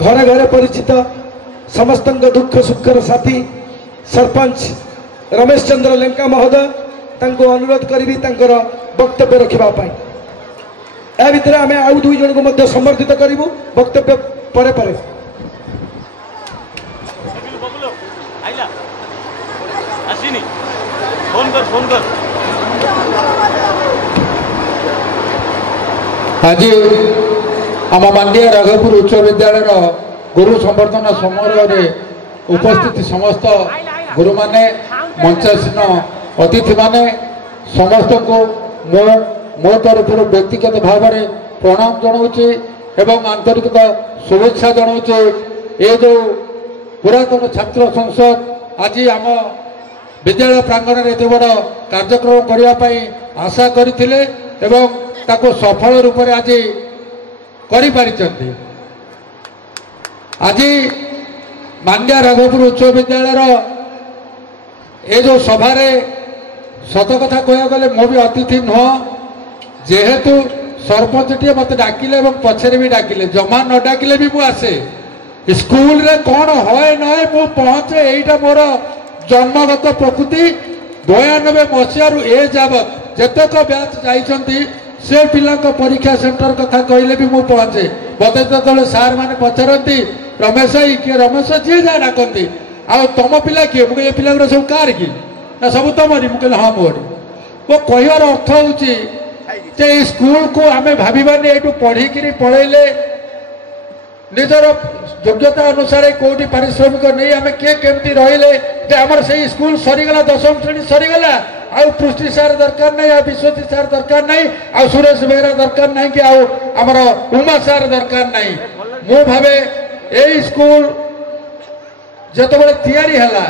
घरे घरे परिचित समस्त दुख सुखर साथी सरपंच रमेश चंद्र लेंका महोदय तांको अनुरोध करी वक्तव्य रखापी। या भितर आम आउ दुई जन को समर्थित करूँ वक्तव्य परे परे। आज आम मांडिया राघवपुर उच्च विद्यालय गुरु संवर्धन समारोह उपस्थित समस्त गुरु माने मंचासीन अतिथि माने समस्त को मो तरफ व्यक्तिगत भाव में प्रणाम जनाऊे एवं आंतरिक शुभेच्छा जनाऊे। ये जो पुरातन छात्र संसद आज आम विद्यालय प्रांगण में एत बड़ कार्यक्रम करने आशा करते एवं ताको सफल रूप से आज कर आज मांडिया राघवपुर उच्च विद्यालय ये जो सभार सत कथा कह गले मो भी अतिथि नुह जेहेतु सरपंच टे मत डाकिले पछरे भी डाकिले जमा न डाकिले भी मुझे स्कूल रे कौन हए न मु पहुँचे यहीटा मोर जन्मगत प्रकृति 92 मसीह ए जावत जेतक बैच जाइछंती से पिला परीक्षा सेंटर कथा कहले भी मु पहुँचे मत जो सार मैंने पचारती रमेश किए रमेश जी जाए डाकती आ तुम पिला किए मुझे पिला सब कार कि ना सब तुमरी मुझे हाँ मोरी वो कहर अर्थ हो स्कूल को आम भावानी ये पढ़ी पढ़ेले निजर योग्यता अनुसार कौटी पारिश्रमिक नहीं आम किए केमती रहिले आमर से स्कूल सरीगला 10वीं श्रेणी सरीगला आउ पृष्टि सार दरकार नहीं आ विश्वजित सार दरकार नहीं आ सुरेश बेहरा दरकार नहीं कि आमर उमा सार दरकार नहीं मु भावे ए स्कूल जत बड़े तैयारी है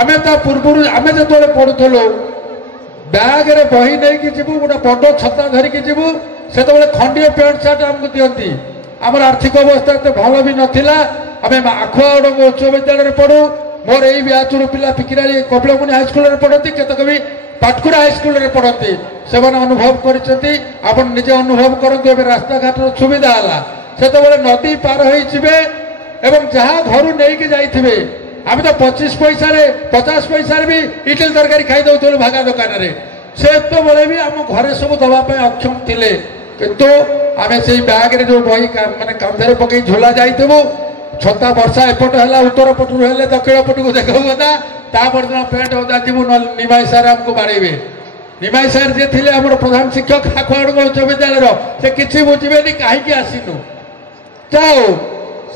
आमे ता पूर्व आमे जो पढ़ुलु बैग रे बही नहीं कि जीवु गोटे बड़ छता धरिकी जीवु से खंडीय पैंट सार्ट आमको दिखती आमर आर्थिक अवस्था तो भल भी नाला आम आखुआड़ उच्च विद्यालय पढ़ू मोर यही ब्याच पिला पिकिराली कपिलमुनि हाईस्कल पढ़ती केतक भी पाटकुरा हाईस्कल पढ़ती से अनुभव कर निजे अनुभव करूँ रास्ता घाट सुविधा है से नदी पार हो जहाँ घर नहीं जाइए आम तो 25 पैसा 50 पैसा भी इडली तरकारी खाई दौलू भागा दुकान से बेले भी आम घरे सब दवाई अक्षम थे किंतु आम से बैग रे जो बही माने कांधे पकई झोला जाइबू छता वर्षा एपट है उत्तर पटू हेले दक्षिण पटू को देखा गदा तापरदिन पेंट ओदा जीवु निमाई सार आमको बाड़े निमाई सार जे थे आम प्रधान शिक्षक आखुआड़ उच्च विद्यालय से किसी बुझे कहीं आसीनु जाओ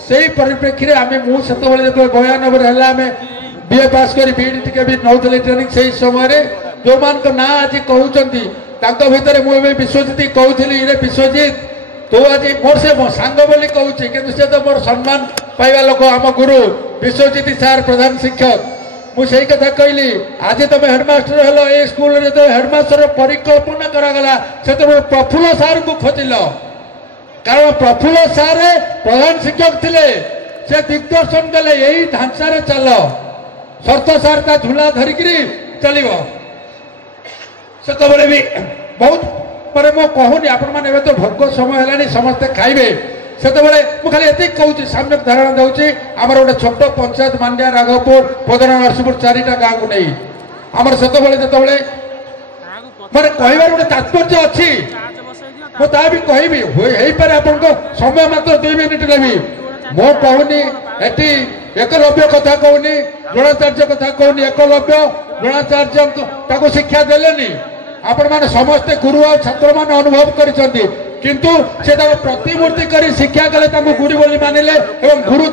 से परिप्रेक्षी में आम मुझे 92 आम बीए पास कर बीडी भी नौली ट्रेनिंग से समय जो मान ना आज कहते भितर मुझे विश्वजित कहती रे विश्वजित तू आज मोर से मो सांग बोली कहूँ कि से तो मोर सम्मान पाइबा लोक आम गुरु विश्वजित सार प्रधान शिक्षक मुझे कथा कहली आज तुम हेडमास्टर हेलो ए स्कूल जो हेडमास्टर परिकल्पना करागला से प्रफुल्ल सार को खोजिल कारण प्रफुल्ल सार प्रधान शिक्षक थे से दिग्दर्शन कले यही ढांचा चल शर्त सार ता झूला धरिकी चलो से भी बहुत पर मो कहूनी आपण मैंने तो भोग समय है समस्ते खाइबे से मुझे खाली ये कहूँ सामने धारणा दूसरी आमर गोटे छोट पंचायत मांडिया राघवपुर पदना नरसिंहपुर 4टा गाँव को नहीं आमर से जो मैंने कहबार गोटे तात्पर्य अच्छी मुझे भी कहबी हो पारे समय मात्र 2 मिनिट नेबी मो कहूनी एटी एकलव्य कथा कहूनी द्रोणाचार्य कथा कहूनी एकलव्य द्रोणाचार्य शिक्षा देलेनी आपण माने समस्ते गुरु और छात्र मान अनुभव करिसंती किंतु से प्रतिमूर्ति करी शिक्षा कले गुरु बोली मानिले एवं गुरु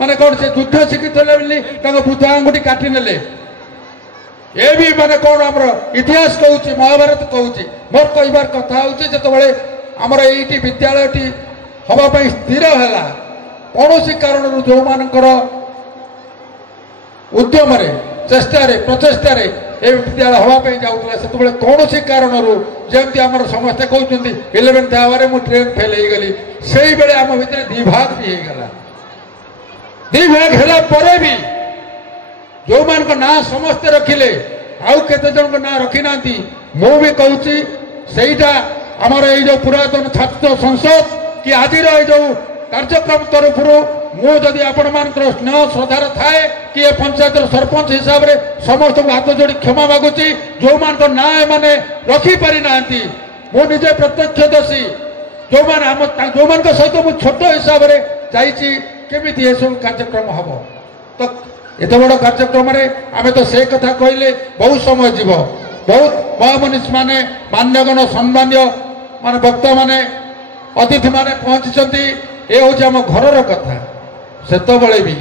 माने कौन से युद्ध शिखिले बुद्ध आंगुठी काटी नेले ये भी माने कौन आमर इतिहास कहूँ महाभारत कहूँ मोर कहबार कथा हूँ जो आमर ये विद्यालय हवाई स्थिर है कौन कारण जो मानकर उद्यम चेष्टार प्रचेष्टार ए विद्यालय हवाई जाऊला से कौन सी कारण जमी आम समस्ते कहते 11th आवर मु ट्रेन फेल हो गली से बेले आम भितर दिभाग भी होगला दिभाग है भी जो मान ना समस्ते रखिले आउ केते जन ना रखी ना मु भी कहूँ सेटा आमर ये पुरातन छात्र संसद कि आज जो कार्यक्रम तरफ मुझे आपण मान स्नेह श्रद्धार थाए कि ए पंचायत सरपंच हिसाब से समस्त हाथ जोड़ी क्षमा मागुची जो मान ना मैंने रखिपारी ना मुझे प्रत्यक्षदर्शी जो मान सहित मुझे छोट हिसाब से जामी ये सब कार्यक्रम हम तो एत बड़ कार्यक्रम आम तो से कथा कहले बहुत समय जीव बहुत महामनीष माने मान्यगण सम्मान्य मान वक्ता माने अतिथि माने पहुंची ये हूँ आम घर कथा सेतबले भी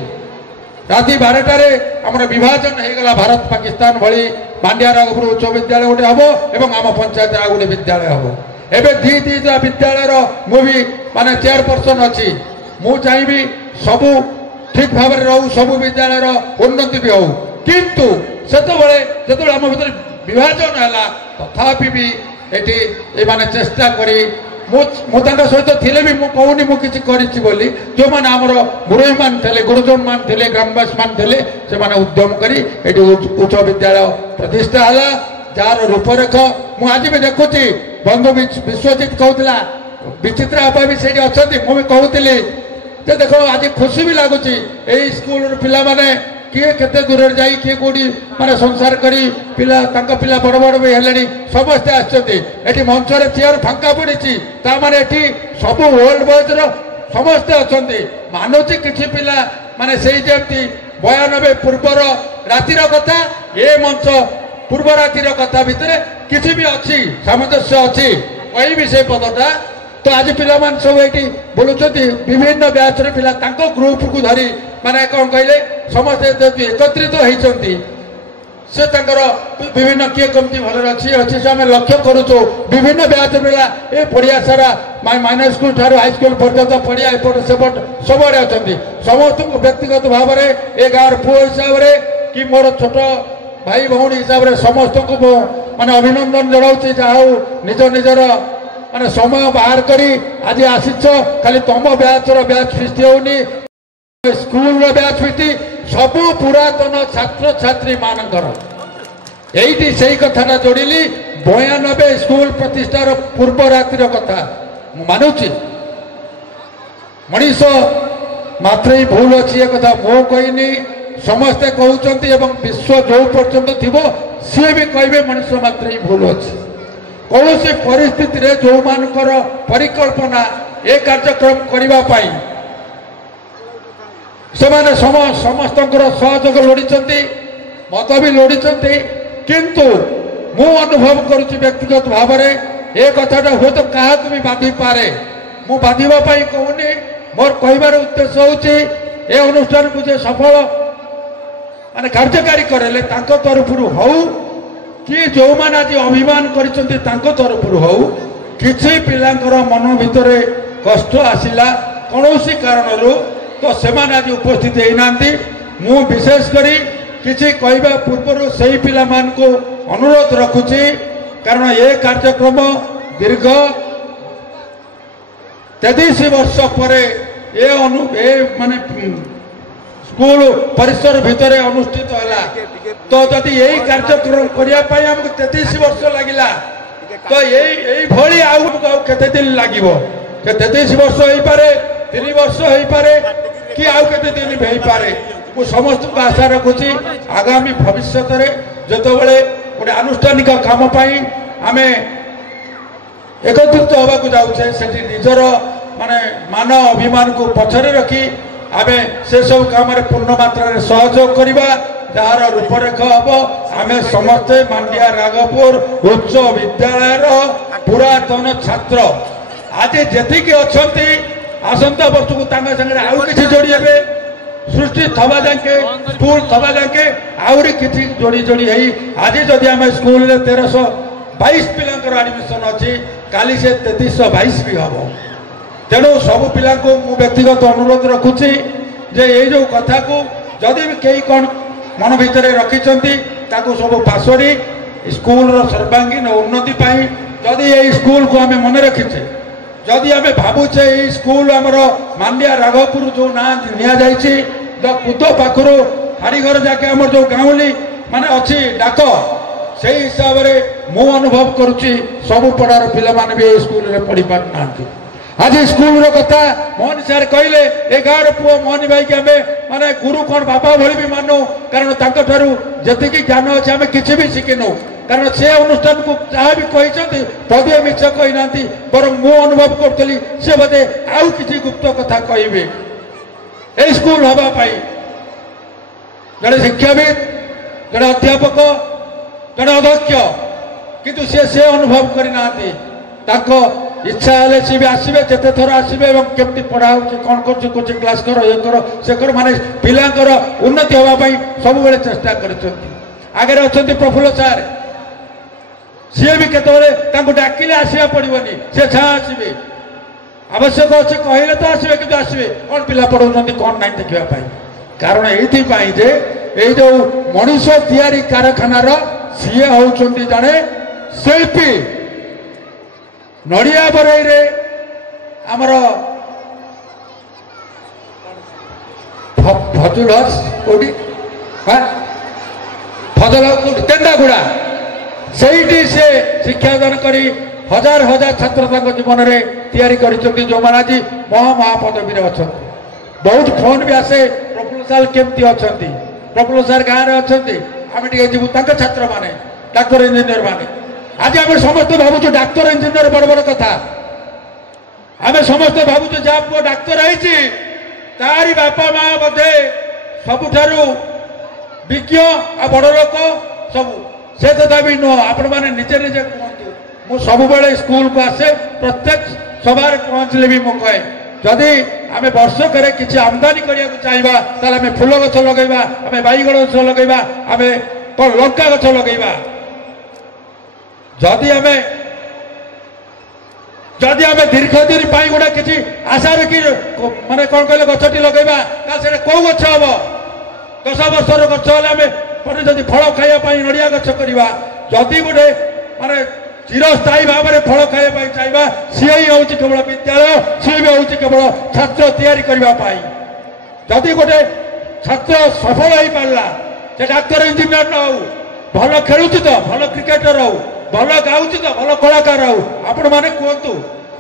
राति 12टार आम विभाजन होगला भारत पाकिस्तान भली मांडिया राघपुर उच्च विद्यालय गोटे हम एवं आम पंचायत आ गोटे विद्यालय हम एवं दीटा विद्यालय मुझे माने चेयरपर्सन अच्छी मु चाहिए सबू ठीक भाव में रहू सबू विद्यालय उन्नति भी हो किंतु सेतबले जो आम भर विभाजन है तथापि भी ये माने चेष्टा करी मुझे सहित थे भी मुझे मुझे बोली जो मैंने आमर मुरई मान थे गुरुजन मान थे ग्रामवासी मान थे से उद्यम करी उच्च विद्यालय प्रतिष्ठा है जार रूपरेख मुझे भी देखुची बंधु विश्वजित कहला विचित्रा आपा भी से अच्छा मुझे कहती देख आज खुशी भी लगुच यही स्कूल पिला माने किए केते दूर जाई किए कोडी माने संसार करी पिला तांका पिला बड़ बड़ भी हेलेनी समस्ते आछते एठी मंच रे चेयर फांका पड़ीची ता माने एठी सब ओल्ड बॉयज रो समस्ते अछंती मानोची किछि पिला माने सेही जेमती 92 पूर्वर रातिर कथा ए मंच पूर्व रातिर कथा भितरे किछि भी अछि सामंजस्य अछि कहि भी से पदटा तो आज पिला मान सब ये बोलुंट विभिन्न बैच रे पिला तांको ग्रुप को धरी माने कौन कहले समस्त एकत्रित होती से विभिन्न किए कमती भल अच्छी अच्छी से आम लक्ष्य करुचु विभिन्न बैच पिला ये पड़िया सारा माइनर स्कूल ठार हाईस्कूल पर्यंत पड़िया एपट सेपट सबुआड़े अच्छा समस्त व्यक्तिगत भाव में ए गाँव पुओ हिसाब से कि मोर छोट भाई भौणी हिसाब से समस्त को माने अभिनंदन जनाऊँ जहाँ निज निजर माने समय बाहर करी आज आसीच खाली तुम बैच फीस्ट होनी स्कूल बैच फीस्ट सबू पुरातन छात्र छात्री मानकर यही से कथा जोड़िली 92 स्कूल प्रतिष्ठार पूर्व रातिर कथा मानुची मनीष मात्र ही भूल अच्छी कथा मो कहनी समस्ते कहते विश्व जो पर्यंत थी सी भी कहे मनीष मात्र ही भूल अच्छी कौन सी परिस्थिति रे जो मानकर परिकल्पना ए कार्यक्रम करने से समस्त सहयोग लोड़ी मत भी लोड़ी किंतु मु अनुभव करुच्ची व्यक्तिगत भाव में ए कथाटा हूँ तो क्या भी बाधि पारे मु बाधिवाई कहूनी मोर कहबार उद्देश्य होची ए अनुष्ठान को जे सफल माने कार्यकारी करेले तांको तरफ हौ कि जो मैंने आज अभिमान करछंती तांको तरफ हौ किसी पिलांकर मन भितर कष्ट आसिला कौनसी कारण तो से आज उपस्थित होना मु विशेष करी किसी कहवा पूर्व से पिला मान को अनुरोध रखुची कारण ये कार्यक्रम दीर्घ 33 वर्ष पर माने स्कूल परिसर भितर अनुष्ठित है तो जदि यही कार्यक्रम करने आमको 33 वर्ष लगिला तो यही भली आते दिन लगे 33 वर्ष हो पारे 3 वर्ष हो पारे कि आउ केते दिन हो पारे मु समस्त को आशा रखुची आगामी भविष्य जितेबाला गोटे आनुष्ठानिक काम आम एकत्रित होगा जाऊे से निजर माने मान अभिमान को पछरे रखी आमे से सब काम पूर्ण मात्रा सहयोग करवा जार रूपरेख हम आम समस्ते मांडिया राघपुर उच्च विद्यालय पुरातन छात्र आज जी अच्छा आसंता वर्ष को संगे आउ कि जोड़ी हे सृष्टि थवा जाके स्कूल थवा जाके आहरी कि जोड़ी जोड़ी है आज जदि आम स्कूल 1322 पिलांकर एडमिशन अच्छी काली से 3322 भी हम तेणु सब पिला को मु व्यक्तिगत अनुरोध रखुची जे ये जो कथा को जदि भी कई कौन मन भितर रखी ताको सब पासोरी स्कूल सर्वांगीन उन्नति पाई जदि ये स्कूल को आम मन रखीचे जदि आम भावुचे ये स्कूल आमर मांडिया राघवपुर जो ना नि कुद पाखर हाड़ीघर जाके आम जो गाँवली माने अच्छी डाक से हिसाब से मु अनुभव करुच्ची सबु पड़ार पिला माने भी स्कूल रे पढ़ी पार ना आज स्कूल रो कथा मोहन सर कहले ए गाँव पुओ मोहन भाई के आमे माने गुरु कौन बापा भली भी मानु कारण तांको ठारू जतिकी ज्ञान अच्छे आमे किछि भी शिखिनु कारण से अनुष्ठान को जहाँ भी कही पदे मिछ कही ना बर मु अनुभव करी से बोधे आउ किसी गुप्त कथा कहे ए स्कूल हवापाई जड़े शिक्षाविद जड़े अध्यापक जड़े अध्यक्ष किंतु से अनुभव करना इच्छा हेल्ले सी भी आसवे जिते थर आसवे केमती पढ़ा कौन कर कोचिंग क्लास कर ये कर से कर माने पिलांकर उन्नति होगापाई सब बेले चेष्टा कर आगे अच्छा प्रफुल्ल सार सी भी केतवे डाकिले आसवा पड़ोनी सी छा आसवे आवश्यक अच्छे कहले तो आसवे कि आसवे कौन पिला पढ़ाऊँ कौन ना देखापी कारण ये जो मनीष तैयारी कारखानार सी होती जड़े शिल्पी नड़िया बरई रे आमर फजुल कौटी फजल तेंदागुड़ा से शिक्षादान करी हजार हजार छात्र जीवन में तैयारी कर जो मैंने आज महापदवी अच्छा बहुत फोन भी आसे प्रफुल्ल सार केमती अच्छा प्रफुल्ल सार गाँव में अच्छा आम जीवु छात्र मैंने डाक्टर इंजीनियर मैंने आज आम समस्त भावुँ डाक्तर इंजीनियर बड़ बड़ कथा आम समस्त भावुँ जहाँ पुओ डाक्तर है तारी बापा माँ बोधे सबुठारु विज्ञ आ बड़ लोक सब से कथा भी नुह आपण मैंने निजे निजे कहतु मु सब स्कूल को आसे प्रत्येक सभार पहुँचले भी मु कहे जदि आम वर्षक किसी आमदानी करने चाहिए ताले फूल गछ लगेगा आम बैगण गछ लगेगा आम लंका गछ लगेगा जदि आम दीर्घ दिन गोटे किसी आशा रखी माने कौन कहले गछटी लगेगा से कौ गछ हम 10 वर्षर गछ हेल्ले जदि फल खाइबा नड़िया गछ करवा जदि गोटे माने चिरस्थायी भाव में फल खाइबा चाहिए सी ही हूँ केवल विद्यालय सी भी हूँ केवल छात्र तैयारी करने जदि गोटे छात्र सफल हो पारा से डाक्तर इंजीनियर न हो भल खेलु तो भल क्रिकेटर हो भल गाँव तो भल कलाकार हो आपण मैंने कहतु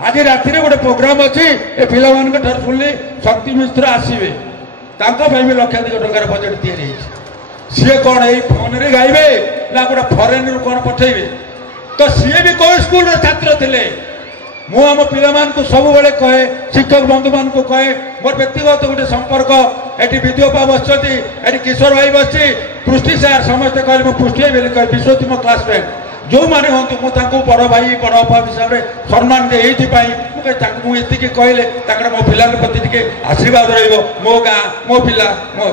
आज राति गोटे प्रोग्राम अच्छी ए पिला शुणिली शक्ति मिश्र आसवे भी लक्षाधिक टकर बजेट तैयारी सी कौन यही फोन रे गाइबे ना गोटे फरेन रु कौन पठेबे तो सी भी कौ स्कूल छात्र थे मुझ पिला सब बेले कहे शिक्षक बंधु मान कहे मोर व्यक्तिगत गोटे संपर्क ये विद्योपा बस किशोर भाई बस पृष्टि सार समस्ते कहले मुझे पृष्टि बोली कहे विश्वोत्तम क्लासमेट जो मैंने हूँ मुझे बड़ भाई बड़ बापा हिसाब से सम्मान दे मुझे कहले मो पिला प्रति टे आशीर्वाद रो गाँ मो पिला मो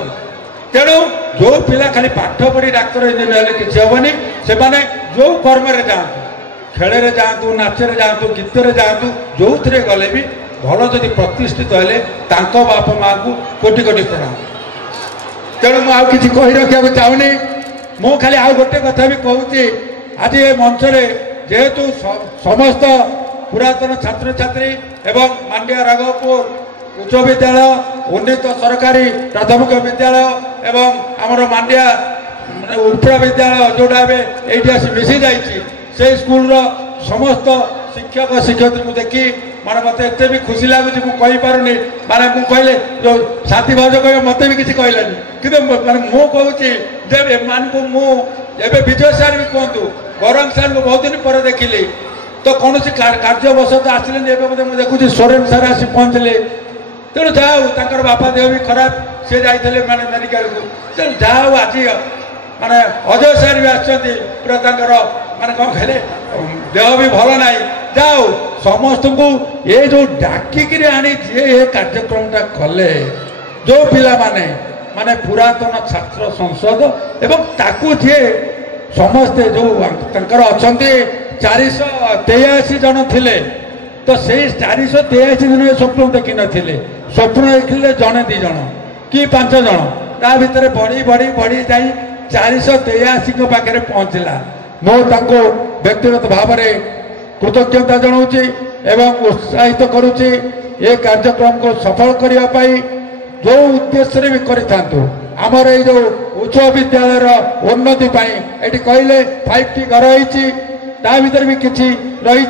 तेणु जो पिला खाली पाठ पढ़ी डाक्तर इंजीनियर किसी हेनी से जो कर्म जातु खेल जातु नाचे जातु गीत जातु जो थे गले भी भल जदि प्रतिष्ठित हेले बापा माँ को कोटि कोटि प्रणाम तेणु मुझे कि कही रखा चाहूनी मु खाली आउ गोटे कथा भी कहूँ आज ये मंच जेहेतु समस्त पुरातन छात्र छात्री एवं मांडिया राघवपुर उच्च विद्यालय उन्नीत सरकारी प्राथमिक विद्यालय एवं आमर मांडिया उपरा विद्यालय जोड़ा ये आसी मिसी जा स्कूल समस्त शिक्षक शिक्षयित्री को देखी माने मत एत भी खुशी लगुच मुझे माने मु कहले जो साथी भाज कह मत भी किसी कहलानी कि माने मु कहूँ मुझे विजय सार भी कहतु गौरंग सार को बहुत दिन पर देखिली तो कौन कार्यवशत आसिले मुझे देखुची सोरेन सार आसी पहुँचले तेणु जाओ बापा देह भी खराब सी जाते मैंने मेडिकल को तेणु जाओ आज माने अजय सार भी आसती पूरा माने कौन कहले देह भी भल ना जाओ समस्त को ये जो डाकिक आनी ये कार्यक्रम कले जो पिला माने पुरातन छात्र संसद एवं ताकू जे समस्ते जो अच्छा 483 जन थे तो से 483 जन स्वप्न देखी नथिले स्वप्न देखिले जने 2 जन कि 5 जन ता भितर बढ़ी बढ़ी बढ़ी जाई 483 पाखे पहुँचला मो व्यक्तिगत भाव में कृतज्ञता जनाऊँगी एवं उत्साहित करुच्ची ये कार्यक्रम को सफल करने जो उद्देश्य भी करमर ये जो उच्च विद्यालय उन्नति ये कहले 5टी घर होता भर भी किसी रही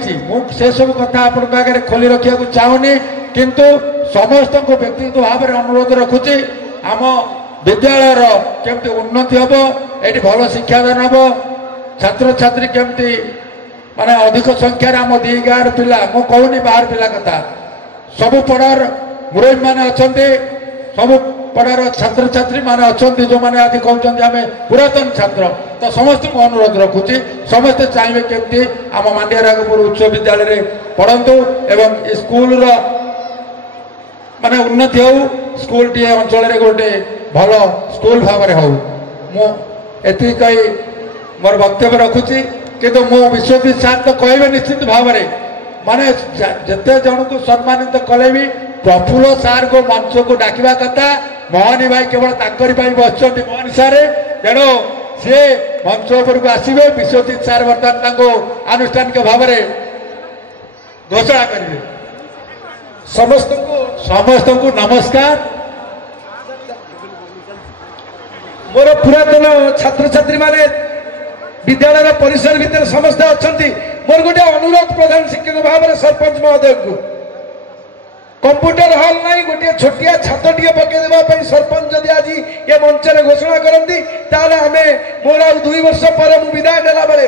से सब कथा आपके खोली रखा चाहूनी किंतु समस्त को व्यक्तिगत भाव में अनुरोध रखुची आम विद्यालय केमती उन्नति हम ये भल शिक्षादान हम छात्र छात्री केमती माने अधिक संख्यार आम दी गाँव पिला मु कहूनी बाहर पिला कथा सबु पड़ार मुरई मैंने अच्छा सब पड़ार छात्र छात्री मैंने अच्छा जो मैंने आज कहते आम पुरातन छात्र तो समस्त को अनुरोध रखुची समस्ते चाहिए केमती आम मांडिया राघवपुर उच्च विद्यालय पढ़तु एवं स्कूल माने उन्नति हो स्कूल टी अंचल गोटे भल स्कूल भाव में हो मुझे कही मोर वक्तव्य रखुची किंतु मो विश्वजीत सार तो कहे निश्चित भाव में माने जिते जन को सम्मानित कले भी प्रफुल्ल सार को मंच को डाकिबा कथा मोहनी भाई केवल ताकरी बस मोहनी सार तेणु सी मंच उपर को आसवे विश्वजीत सार बर्तमान आनुष्ठानिक भाव में घोषणा करेंगे समस्त को नमस्कार मोर पुरातन छात्र छात्री माने विद्यालय परिसर भितर समस्त अच्छा मोर गोटे अनुरोध प्रधान शिक्षक भाव में सरपंच महोदय को कंप्यूटर हॉल नहीं गोटे छोटिया छात टे पकईदेवाई सरपंच जदि आज ये मंच में घोषणा करती आम मोर आ 2 वर्ष पर मु विदाय नेला बेले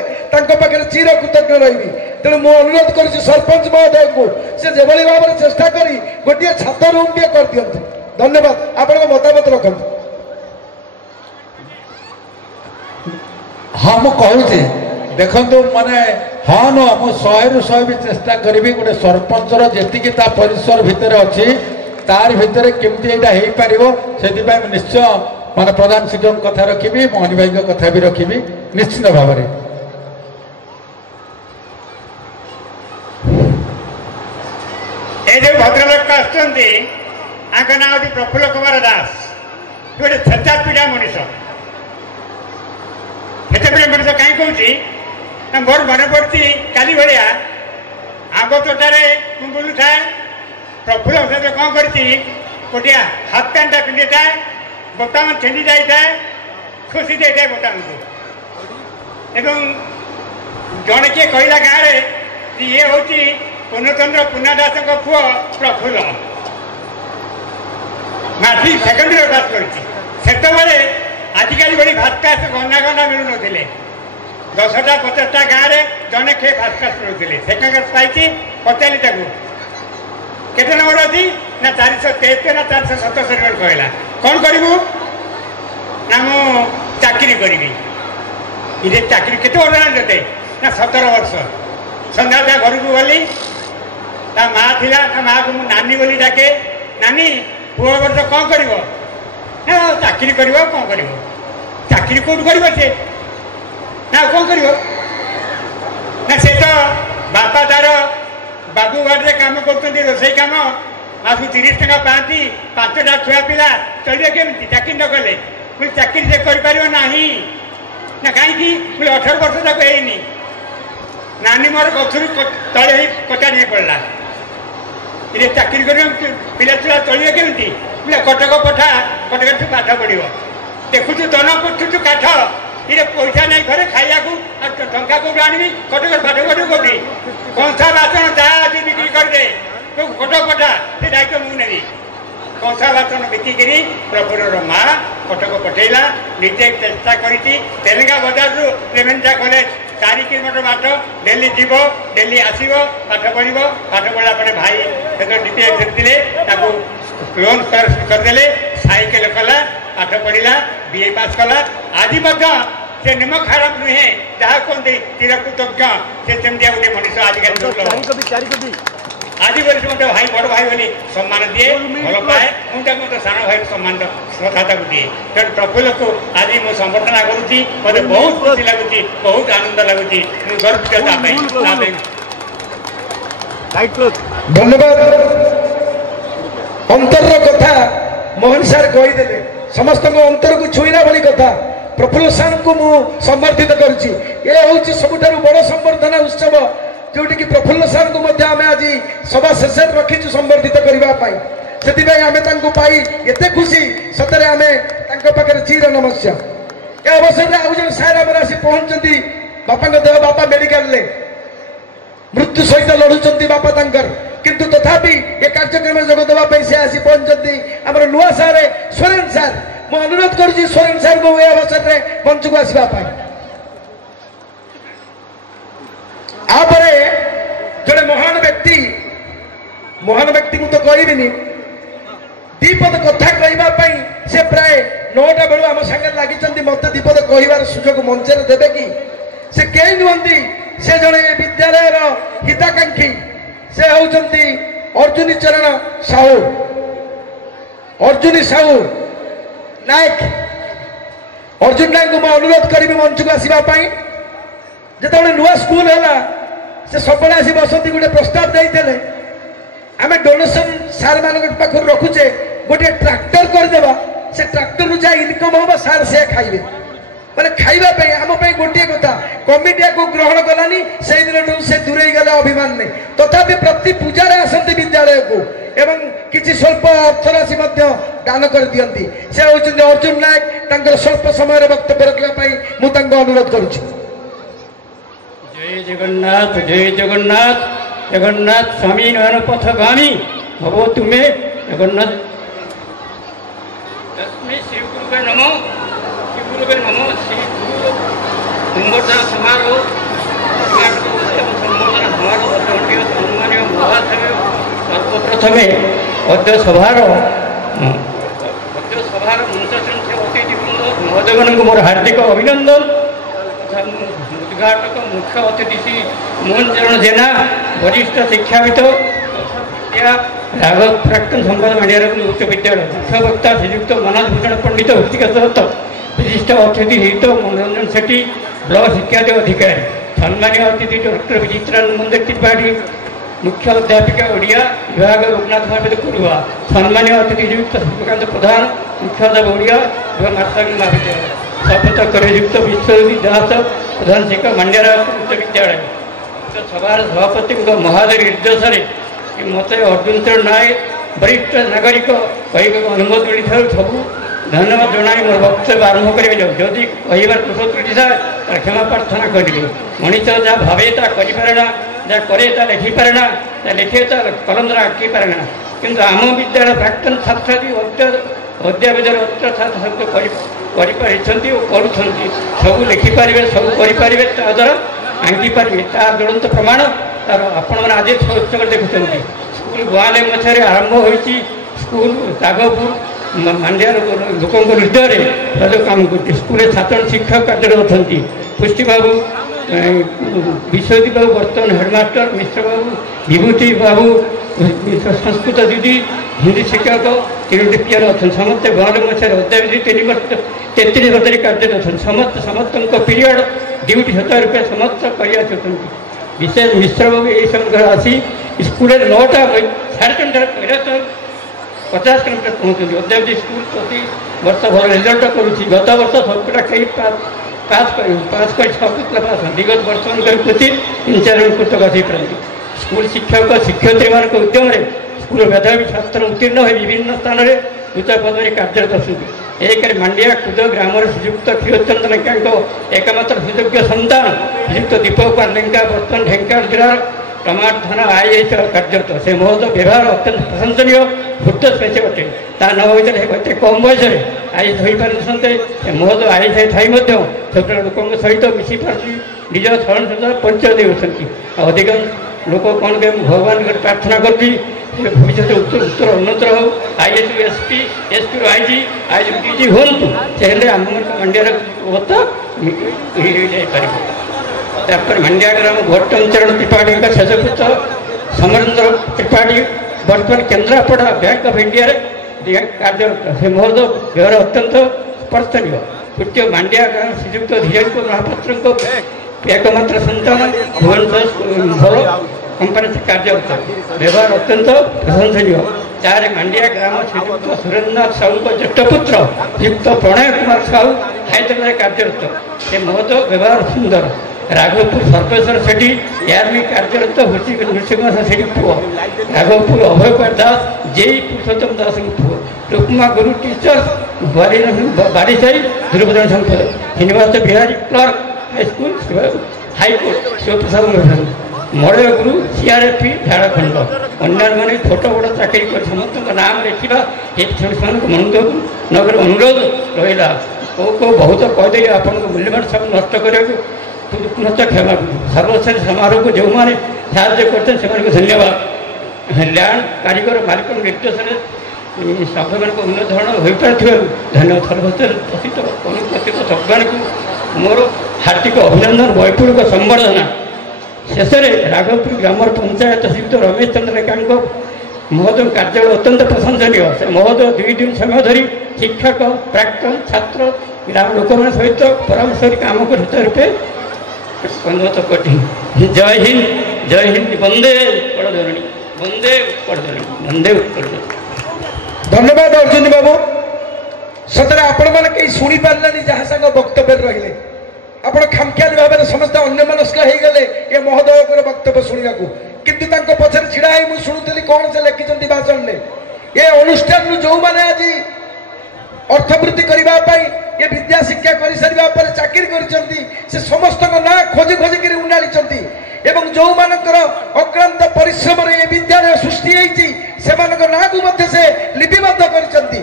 पाखे चिर कृतज्ञ रही तेणु मु अनुरोध कर सरपंच महोदय को से जो भाव में चेष्टा करी गोटे छात रूम टे कर दियंतु धन्यवाद आपण मतामत रखते हाँ मु कहूँ देखु माने हाँ न मु 100 ରୁ 100 भी चेष्टा करी गोटे सरपंचर जी परिसर भितर अच्छी तार भितर केमती यहाँ हो पार से निश्चय माने प्रधान शिक्षक कथा रखी मोहनी भाई कथा भी रखी निश्चित भाव में जो भद्रलोक आसना ना प्रफुल्ल कुमार दास गोटे छेचा पीड़ा मनीष छेचा पीड़ा मनीष कहीं कहूँ मोर मन पड़ी काली भाया आंब तोटार बुलू थाए प्रफुल्ल से कौन कर गोटे हाफ पैंटा पिंधि थाए बोताम छेड़ी जाए खुशी दे थाए बोताम को एवं जड़े किए कहला गाँव में ये हूँ पूर्णचंद्र पुना दास पुओ Prafulla matric second year pass कर आजिकल बड़ी फास्ट क्लास घना घना मिलू ना 10टा 50टा गाँव में जड़े खे फास्ट क्लास मिलूले सेकेंड क्लास पाई पचारि केते नंबर अच्छी ना 473 ना 477 नंबर कहला कौन करूँ ना मु चाकरी करी ये चाकरी केते वर्ष ना ना 17 वर्ष संध्या घर को गली ता माँ थिला ता माँ को नानी बोली डाके नानी पुओ वर्ष कौन कर चाकरी कर कौन कर चाकरी कौट कर सी ना कौन कर ना से तो बापा तार बाबूगढ़ काम कर रोसई कम मास 30 टका पाती 5टा छुआ पिला चलिए केमती चाकरी न कले मुझे चाकरी से कर ना कहीं 18 वर्ष तक है नानी मोर गचर तले कटा नहीं पड़ा ये चाकरी कर पिला छुआ चलिए केमती बोले कटक पठा कटक पाठ पढ़ देखु दन पठु काठ ये पैसा नहीं घरे खाया टंका कौट आनी कटक पाठ पढ़ कौटी कंसा बासन जहाँ आज बिक्री करदे तो कटक पठा से दायित्व मुझे कंसा बासन बिकिकी प्रफुल्लर माँ कटक पठेला निजे चेष्टा करी तेलेंगा बजार रू रेवेन्सा कॉलेज 4 किलोमीटर बाट डेली जीव डेली आसव पाठ पढ़ पाठ पढ़ा भाई डीपीएस थे लोन करदे साइकेल कला पाठ पढ़ा बीए पास कला आज से निमक खराब नुहे जहाँ कहते चिर कृतज्ञ से गोटे मनीष आजिकल आज बोली मत भाई बड़ भाई बोली सम्मान दिए भल पाए मुझे साण भाई सम्मान श्रद्धा दिए तेणु प्रफुल्ल को आज मुझे संबर्धना करुँची मत बहुत खुशी लगुच बहुत आनंद लगुच गर्वित धन्यवाद अंतर कथा मोहन सार कहीदे समस्त अंतर को छुईला भाई कथा प्रफुल्ल सार को मु संबर्धित करुछि। ए होछि सबुठारु बड़ संबर्धना उत्सव जोटी कि प्रफुल्ल सार को मध्य आमे आज सभा शेष रखिछु संबर्धित करबा पाई। सेति भाई आमे तांको पाई एते खुशी सतरे आमे तांको पाखरे चिर नमस्या। ए अवसर रे आउ जन सार हमर आसी पहुंचंती बापा देह बापा मेडिकल ले मृत्यु सहित लड़ुचंती बापा तांकर किंतु तथापि ये कार्यक्रम जोग देवा पे से आसी पहुंचंती हमर नुआ सार सोरेन सार मु अनुरोध करूची सोरेन सार को ए अवसर रे मंच को आसीबा पाई। आपरे जड़े महान व्यक्ति मु तो कहबिनी दीपद कथा कहबा पई से प्राय 9टा बेलू आम संगे लगी मत दीपद कहबार सुजोग मंच देवे कि से कई नुहति से जड़े विद्यालय हिताकांक्षी से होती अर्जुनी चरण साहू अर्जुनी साहू नायक अर्जुन नायक को अनुरोध करी मंच को आसवाई जो नुआ स्कूल है से सब आसी बसती गोटे प्रस्ताव देते आम डोनेशन सार मान पाखर रखुचे गोटे ट्राक्टर करदेवा से ट्राक्टर जहाँ इनकम हम सार से खाइबे माने खाइबा पे आम पे गोटे कथा कमिटी को ग्रहण कलानी से दिन से दूरे गले अभिमान नहीं तथापि प्रति पूजा आसती विद्यालय को एवं किसी स्वल्प अर्थराशि दान कर दियंती से होउछन्ती अर्जुन नायक तांकर स्वल्प समय वक्तव्य रखा मुझे अनुरोध करुछि। जय जगन्नाथ जगन्नाथ स्वामी नयन पथगामी भवो तुम्हें जगन्नाथ तस्मै श्री गुरुवे नमो श्री गुरुवे नमो श्री गुरु संबर्धना समारोह संबर्धना समारोह सम्मानीय महासभ्य सर्वप्रथमे अद्य सभार मंच अतिथिवृंद महोदय मोर हार्दिक अभिनंदन उद्घाटक मुख्य अतिथि श्री मोहन चरण जेना वरिष्ठ शिक्षाविद राघव प्राक्तन संवाद मंडिया उच्च विद्यालय मुख्य वक्ता श्रीयुक्त मनोज भूषण पंडित व्यक्तिगत विशिष्ट अतिथि हित मनोरंजन सेठी ब्लॉक शिक्षा अधिकारी सम्मानीय अतिथि डॉक्टर विचित्रानंद त्रिपाठी मुख्य अध्यापिका ओडिया विभाग लोकनाथ महाविद कुरुआ सम्मानीय अतिथि श्रीयुक्त सूर्यकांत प्रधान मुख्य अध्यापक ओडिया विभाग मार्शाल महाविद्यालय शपथ करयुक्त विश्वजित दास प्रधान शिक्षक मंडिया उच्च विद्यालय सभार सभापति महादेव निर्देश मत अर्जुन चरण नायक वरिष्ठ नागरिक कह अनुमति मिली सब धन्यवाद जन मोर वक्तव्य आरंभ करें जदि कहबार दोष त्रुटि था क्षमा प्रार्थना करेंगे मनीष जहाँ भावे ता करें जहाँ करे ता लिखिपारे ना जहाँ लिखे ता कलम द्वारा आँकी पारे ना किंतु आम विद्यालय प्राक्तन छात्र अद्यावधि छात्र करुँच सब लिखिपारे सब करें द्वारा आँकी पारे तार ज्वलंत प्रमाण तार आपण मैंने आज उत्सव देखुं स्कूल गुआले मछे आरंभ हो स्कूल राघवपुर मांडिया लोक हृदय में काम कर स्कूल छात्र शिक्षक कार्यरत अच्छा पुष्टि बाबू विश्वदीप बाबू बर्तमान हेडमास्टर मिश्र बाबू विभूति बाबू संस्कृत दीदी हिंदी शिक्षक तीन पीआर अच्छा समस्त गुआले मछे अद्यावधि 33 वर्ष कार्यरत समस्त पीरियड ड्यूटी सत रूपये समस्त कर विशेष मिश्र बाबू यही समय आसी स्कूल 9टा 3:30 50 किलोमीटर पहुँचती अद्यावधि स्कूल प्रति वर्ष भल रिजल्ट करुँच गत वर्ष सबटा कई पास कर 6 पास विगत वर्ष प्रति 3-4 पुस्तक आसी पारे स्कूल शिक्षक शिक्षयित्री मान उद्यम स्कूल मेधावी छात्र उत्तीर्ण हो विभिन्न स्थान में उच्च पद में कार्यरत अच्छा एक मांडिया खुद ग्राम श्रीयुक्त क्षीरचंद्र लेंका एकमात्र सुयोग्य सन्तान श्रीयुक्त दीपक कुमार लेंका बर्तमान ढेंकानाल जिलार टमाट थाना आईएएस कार्यरत से महोदय व्यवहार अत्यंत प्रशंसनीय हृदय स्पेशल अटे ता न होते कम बयस आईएएस हो पारे महोदय आईएएस थी सब लोक सहित मिसी पार्टी निज शरण सदा परिचय देती अधिकांश लोक कौन के भगवान प्रार्थना करी भविष्य उत्तर उन्नत हो आईएएस एसपी आईजी डीजी हूँ से आम मंडिया जापर मंडिया ग्राम गौतम चरण त्रिपाठी का शेषपुत्र समरेंद्र त्रिपाठी बर्तमान केन्द्रापड़ा बैंक ऑफ इंडिया कार्यरत से महोदय व्यवहार अत्यंत स्पर्शनीय तृतीय मंडिया ग्राम श्रीयुक्त धीरेन्द्र महापात्र एकमात्र सन्तान भुवनेश्वर भल कंपानी से कार्यरत व्यवहार अत्यंत प्रशंसनीय 4 मंडिया ग्राम श्रीयुक्त सुरेन्द्रनाथ साहू ज्येष्ठ पुत्र श्रीयुक्त प्रणय कुमार साहू ହାଇଦ୍ରାବାଦରେ କାର୍ଯ୍ୟରତ। ସେ ମହୋଦୟ ବ୍ୟବହାର ସୁନ୍ଦର। ରାଘବପୁର ସର୍ବେଶ୍ୱର ସେଠୀ ଏଆର୍ମି କାର୍ଯ୍ୟରତ ନୃସିଂହ ସେଠୀ ପୁଅ। ରାଘବପୁର ଅଭୟ ଦାସ ଜେଇ ପୁରୁଷୋତ୍ତମ ଦାସଙ୍କ ପୁଅ। ରୁକ୍ମା ଗୁରୁ ଟିଚର୍ସ ବାରିସାହି ଧ୍ରୁବଚରଣ ସମ୍ପଦ। Shrinibas Bihari clerk high school high court Shibaprasad Malaya Guru CRF Jharkhand. ଅନ୍ୟାନ୍ୟମାନେ ଛୋଟ ବଡ଼ ଚାକିରି କରି ସମସ୍ତଙ୍କ ନାମ ଲେଖିବା ସେମାନଙ୍କୁ ମନୋନଗର ଅନୁରୋଧ ରହିଲା। କେଉଁ ବହୁତ କହିଦେଲି ଆପଣଙ୍କ ମୂଲ୍ୟବାନ ସବୁ ନଷ୍ଟ କରିବାକୁ ପୁନଶ୍ଚ କ୍ଷମା ସର୍ବଶ୍ରେଷ୍ଠ ସମାରୋହକୁ ଯେଉଁମାନେ ସାହାଯ୍ୟ କରୁଛନ୍ତି ସେମାନଙ୍କୁ ଧନ୍ୟବାଦ। ଲ୍ୟାଣ୍ଡ କାରିଗର ମାଲିକ ନିର୍ଦ୍ଦେଶରେ ସଭ୍ୟମାନଙ୍କ ଉନ୍ନତ ଧରଣ ହୋଇପାରିଥିବାରୁ ଧନ୍ୟବାଦ। ସର୍ବଶ୍ରେଷ୍ଠ ପ୍ରସିଦ୍ଧ ଅନୁପସ୍ଥିତ ସଭ୍ୟମାନଙ୍କୁ ମୋର ହାର୍ଦ୍ଦିକ ଅଭିନନ୍ଦନ ବୈପୁଳିକ ସମ୍ବର୍ଦ୍ଧନା। ଶେଷରେ ରାଘବପୁର ଗ୍ରାମର ପଞ୍ଚାୟତ ଶ୍ରୀଯୁକ୍ତ ରମେଶ ଚନ୍ଦ୍ର ଲେକାଙ୍କ ମହୋଦୟ କାର୍ଯ୍ୟ ଅତ୍ୟନ୍ତ ପ୍ରଶଂସନୀୟ। ସେ ମହୋଦୟ 2 ଦିନ ସମୟ ଧରି ଶିକ୍ଷକ ପ୍ରାକ୍ତନ ଛାତ୍ର ଗ୍ରାମ ଲୋକମାନଙ୍କ ସହିତ ପରାମର୍ଶ କରି କାମ କରିଥିବା ରୂପେ ଅନୁରୋଧ କରିଛି। ଜୟ ହିନ୍ଦ, ଜୟ ହିନ୍ଦ, ବନ୍ଦେ ଉତ୍କଳ ଧରଣୀ, ବନ୍ଦେ ଉତ୍କଳ ଧରଣୀ, ବନ୍ଦେ ଉତ୍କଳ ଧରଣୀ। ଧନ୍ୟବାଦ ଅର୍ଜୁନ ବାବୁ। ସତରେ ଆପଣମାନେ କେହି ଶୁଣିପାରିଲେନି ଯାହା ସାଙ୍ଗ ବକ୍ତବ୍ୟରେ ରହିଲେ। ଆପଣ ଖାମଖିଆଲି ଭାବରେ ସମସ୍ତେ ଅନ୍ୟମନସ୍କ ହେଇଗଲେ ଏ ମହୋଦୟଙ୍କର ବକ୍ତବ୍ୟ ଶୁଣିବାକୁ। କିନ୍ତୁ ତାଙ୍କ ପଛରେ ଛିଡ଼ା ହେଇ ମୁଁ ଶୁଣୁଥିଲି କ'ଣ ସେ ଲେଖିଛନ୍ତି ଭାଷଣରେ। ଏ ଅନୁଷ୍ଠାନରୁ ଯେଉଁମାନେ ଆଜି ଅର୍ଥବୃତ୍ତି କରିବା ପାଇଁ ଏ ବିଦ୍ୟା ଶିକ୍ଷା କରିସାରିବା ପରେ ଚାକିରି କରିଛନ୍ତି ସେ ସମସ୍ତଙ୍କ ନାଁ ଖୋଜି ଖୋଜିକିରି ଉଣ୍ଡାଳିଛନ୍ତି। ଏବଂ ଯେଉଁମାନଙ୍କର ଅକ୍ଳାନ୍ତ ପରିଶ୍ରମରେ ଏ ବିଦ୍ୟାଳୟ ସୃଷ୍ଟି ହେଇଛି ସେମାନଙ୍କ ନାଁକୁ ମଧ୍ୟ ସେ ଲିପିବଦ୍ଧ କରିଛନ୍ତି।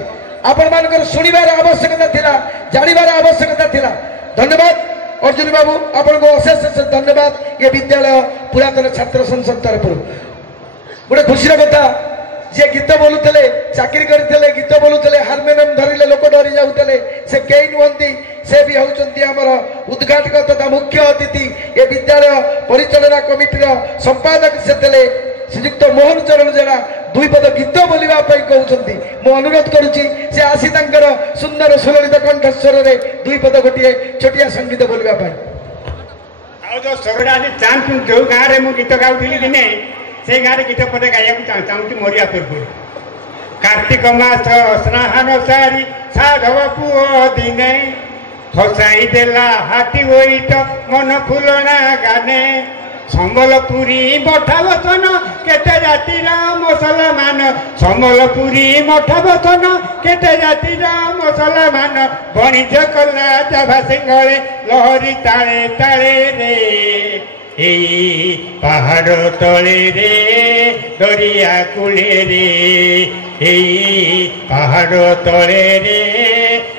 ଆପଣମାନଙ୍କର ଶୁଣିବାର ଆବଶ୍ୟକତା ଥିଲା, ଜାଣିବାର ଆବଶ୍ୟକତା ଥିଲା। ଧନ୍ୟବାଦ ଅର୍ଜୁନ ବାବୁ, ଆପଣଙ୍କୁ ଅଶେଷ ଅଶେଷ ଧନ୍ୟବାଦ ଏ ବିଦ୍ୟାଳୟ ପୁରାତନ ଛାତ୍ର ସଂସଦ ତରଫରୁ। ଗୋଟେ ଖୁସିର କଥା, ଯିଏ ଗୀତ ବୋଲୁଥିଲେ, ଚାକିରି କରିଥିଲେ, ଗୀତ ବୋଲୁଥିଲେ, ହାରମୋନିୟମ ଧରିଲେ ଲୋକ ଡରି ଯାଉଥିଲେ, ସେ କେହି ନୁହନ୍ତି। ସେ ବି ହେଉଛନ୍ତି ଆମର ଉଦ୍ଘାଟକ ତଥା ମୁଖ୍ୟ ଅତିଥି। ଏ ବିଦ୍ୟାଳୟ ପରିଚାଳନା କମିଟିର ସମ୍ପାଦକ ସେ ଥିଲେ ଶ୍ରୀଯୁକ୍ତ ମୋହନ ଚରଣ ଜେନା। 2 ପଦ ଗୀତ ବୋଲିବା ପାଇଁ କହୁଛନ୍ତି। ମୁଁ ଅନୁରୋଧ କରୁଛି ସେ ଆସି ତାଙ୍କର ସୁନ୍ଦର ସୁଲଳିତ କଣ୍ଠସ୍ୱରରେ 2 ପଦ ଗୋଟିଏ ଛୋଟିଆ ସଙ୍ଗୀତ ବୋଲିବା ପାଇଁ। ଆଉ ଯେଉଁ ସ୍ୱରଟା ଆଜି ଚାହୁଁଛୁ, ଯେଉଁ ଗାଁରେ ମୁଁ ଗୀତ ଗାଉଥିଲି ଦିନେ ସେଇ ଗାଁରେ ଗୀତ ପଦେ ଗାଇବାକୁ ଚାହୁଁଛି ମରିବା ପୂର୍ବରୁ। କାର୍ତ୍ତିକ ମାସ ସ୍ନାନ ସାରି ସାଧବ ପୁଅ ଦିନେ ହସାଇ ଦେଲା ହାତୀ ବୋଇତ ମନ ଫୁଲଣା ଗାନେ। ସମ୍ବଲପୁରୀ ମଠା ବଚନ କେତେ ଜାତିର ମୁସଲମାନ। ସମ୍ବଲପୁରୀ ମଠା ବଚନ କେତେ ଜାତିର ମୁସଲମାନ। ବଣିଜ କଲା ଜାଭା ସିଂହଳେ ଲହରୀ ତାଳେ ତାଳେ ରେ। ଏଇ ପାହାଡ଼ ତଳେ ରେ ଦରିଆ କୂଳେ ରେ। ଏଇ ପାହାଡ଼ ତଳେ ରେ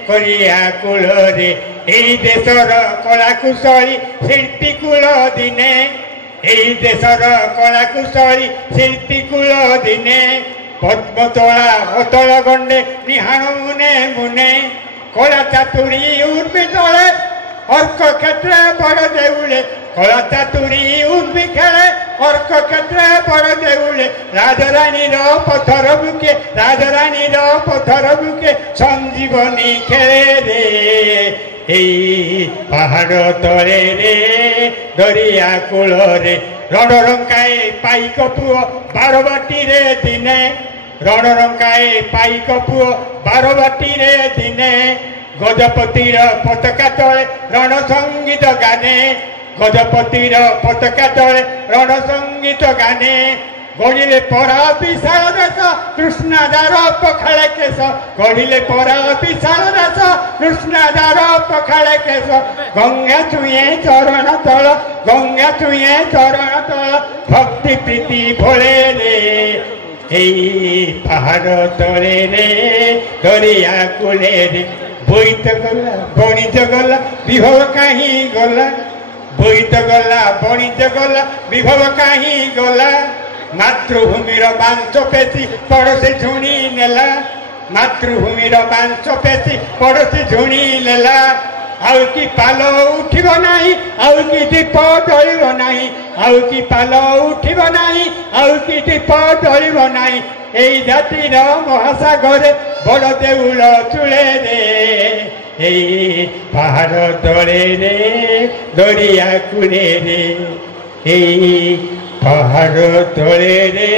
କରିଆ କୂଳରେ। ଏଇ ଦେଶର କଳା କୁଶଳୀ ଶିଳ୍ପୀ କୂଳ ଦିନେ। ଏଇ ଦେଶର କଳା କୁଶଳୀ ଶିଳ୍ପୀ କୂଳ ଦିନେ। ପଦ୍ମତୋଳା ଅତଳ ଗଣ୍ଡେ ନିହାଣ ମୁନେ ମୁନେ। କଳା ଚାତୁରୀ ଉର୍ମି ତଳେ ଅର୍କ କ୍ଷେତ୍ରେ ବଡ଼ ଦେଉଳେ। କଳା ଚାତୁରୀ ଉର୍ମି ଖେଳେ ଅର୍କ କ୍ଷେତ୍ରେ ବଡ଼ ଦେଉଳେ। ରାଜରାଣୀର ପଥର ବୁକେ, ରାଜରାଣୀର ପଥର ବୁକେ ସଞ୍ଜୀବନୀ ଖେଳେ ରେ। ଏଇ ପାହାଡ଼ ତଳେ ରେ ଦରିଆ କୂଳରେ। ରଣରଙ୍କାଏ ପାଇକ ପୁଅ ବାରବାଟୀରେ ଦିନେ। ରଣରଙ୍କାଏ ପାଇକ ପୁଅ ବାରବାଟୀରେ ଦିନେ। ଗଜପତିର ପତାକା ତଳେ ରଣ ସଙ୍ଗୀତ ଗାନେ। ଗଜପତିର ପତାକା ତଳେ ରଣ ସଙ୍ଗୀତ ଗାନେ। ଗଢ଼ିଲେ ପରା ବିଶାଳ ଦେଶ କୃଷ୍ଣାଦାର ପଖାଳ କେଶ। ଗଢ଼ିଲେ ପରା ବିଶାଳ ଦେଶ କୃଷ୍ଣାଦାର ପଖାଳ କେଶ। ଗଙ୍ଗା ଛୁଏଁ ଚରଣ ତଳ, ଗଙ୍ଗା ଛୁଏଁ ଚରଣ ତଳ ଭକ୍ତି ପ୍ରୀତି ଭୋଳେ ରେ। ଏଇ ପାହାଡ଼ ତଳେ ରେ ଦରିଆ କୂଳେ ରେ। ବୋଇତ ଗଲା ବଣିଜ ଗଲା ବିଭବ କାହିଁ ଗଲା। ବୋଇତ ଗଲା ବଣିଜ ଗଲା ବିଭବ କାହିଁ ଗଲା। ମାତୃଭୂମିର ମାଂସ ପେଶୀ ପଡ଼ୋଶୀ ଝୁଣି ନେଲା। ମାତୃଭୂମିର ମାଂସ ପେଶୀ ପଡ଼ୋଶୀ ଝୁଣି ନେଲା। ଆଉ କି ପାଲ ଉଠିବ ନାହିଁ, ଆଉ କି ଦୀପ ଜଳିବ ନାହିଁ। ଆଉ କି ପାଲ ଉଠିବ ନାହିଁ, ଆଉ କି ଦୀପ ଜଳିବ ନାହିଁ। ଏଇ ଜାତିର ମହାସାଗରେ ବଡ଼ ଦେଉଳ ଚୂଳରେ। ଏଇ ପାହାଡ଼ ତଳେ ରେ ଦରିଆ କୂଳରେ। ଏଇ ପାହାଡ଼ ତଳେ ରେ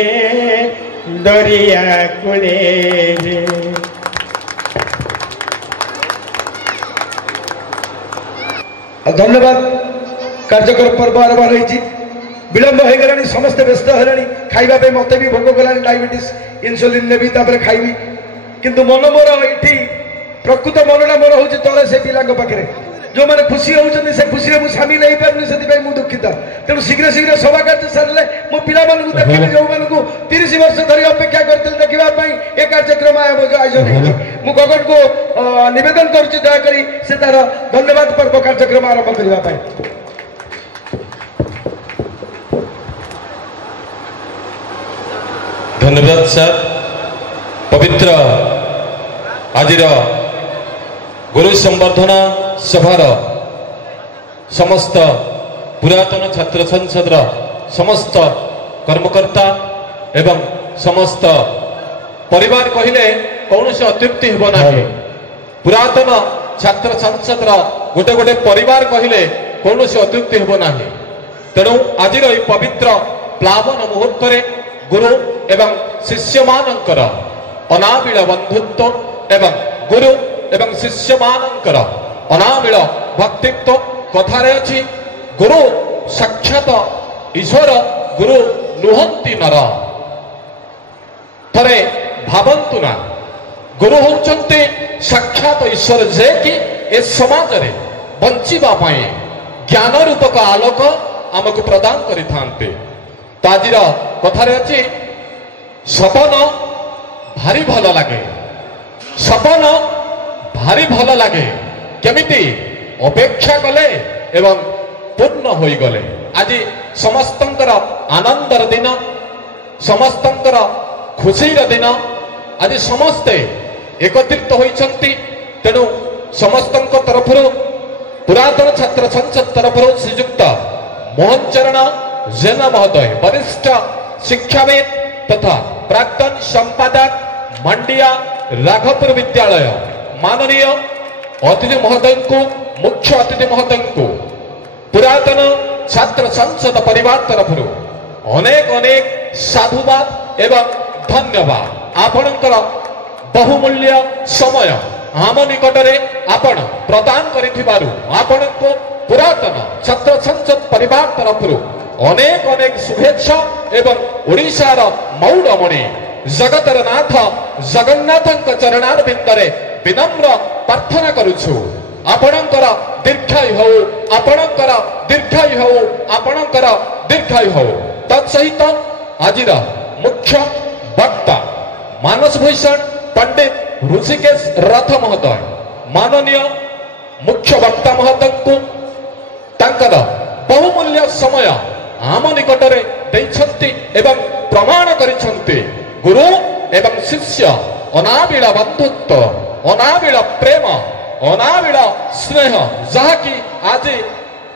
ଦରିଆ କୂଳରେ। धन्यवाद कार्यक्रम पर्व आरंभ होती विलंब हो गला समस्ते व्यस्त है खाइबा मत भी भोग गला डायबिटीज इनसुलिन ने खाइबी किंतु मन मोर ये प्रकृत मनटा मोर हूँ तले से पिला पाखे जो मैंने खुशी होती से खुशी में सामिल हो पारे से दुखित तेणु शीघ्र शीघ्र सभा कार्य सारे मो पिला देखी जो मानक 30 वर्ष धरी अपेक्षा करते देखापी ए कार्यक्रम आयोजन मु गगन को निवेदन करुच्ची दयाकोरी से तार धन्यवाद पर्व कार्यक्रम आरंभ करने धन्यवाद सर पवित्र आज गुरु संवर्धना सभार समस्त पुरातन छात्र संसद समस्त कर्मकर्ता एवं समस्त परिवार कहले कौन से अत्युक्ति हेब ना पुरातन छात्र संसद गोटे गोटे परिवार कहले कौन से अत्युक्ति हेब ना तेणु आज पवित्र प्लावन मुहूर्त गुरु एवं शिष्य मानकर अनाबिल बंधुत्व एवं गुरु एवं शिष्य मानकर अनाबिल भक्तित्व कथारे अछि गुरु साक्षात ईश्वर गुरु नुहंती नर थरे भावंतु ना गुरु होचंते साक्षात ईश्वर जे कि ए समाज रे बंचिबा पाए ज्ञान रूपक आलोक आमको प्रदान करिथांते ताजिर कथारे अछि सपन भारी भल लगे सपन भारी भल लगे केमिति अपेक्षा कले एवं पूर्ण होई गले आज समस्तंकर आनंदर दिन समस्तंकर खुशीर दिन आज समस्ते एकत्रित होइछंती तेणु समस्तंक तरफ पुरातन छात्र संसद तरफ श्रीयुक्त मोहन चरण जेना महोदय वरिष्ठ शिक्षाविद तथा प्राक्तन संपादक मंडिया राघवपुर विद्यालय माननीय अतिथि महोदय को मुख्य अतिथि महोदय को पुरातन छात्र संसद परिवार तरफ अनेक अनेक साधुवाद एवं धन्यवाद आपणकर बहुमूल्य समय आम निकटरे आपण प्रदान करिथिबारु आपणको पुरातन छात्र संसद परिवार तरफ अनेक अनेक शुभेच्छा एवं ओडिशार मौडमणि जगतर नाथ जगन्नाथଙ୍କ चरणार बिंदरे विनम्र प्रार्थना करुछु आपणकर दीर्घायु हो आपणकर दीर्घायु हो आपणकर दीर्घायु हो तत्सहित आजिर मुख्य वक्ता मानस भूषण पंडित ऋषिकेश रथ महोदय माननीय मुख्य वक्ता महोदय को तांकर बहुमूल्य समय आम निकटरे दैछंती एवं प्रमाण करिछंती गुरु एवं शिष्य अनाबिल बंधुत्व अनाबिल प्रेम अनाबिल स्नेह जहाँकि आज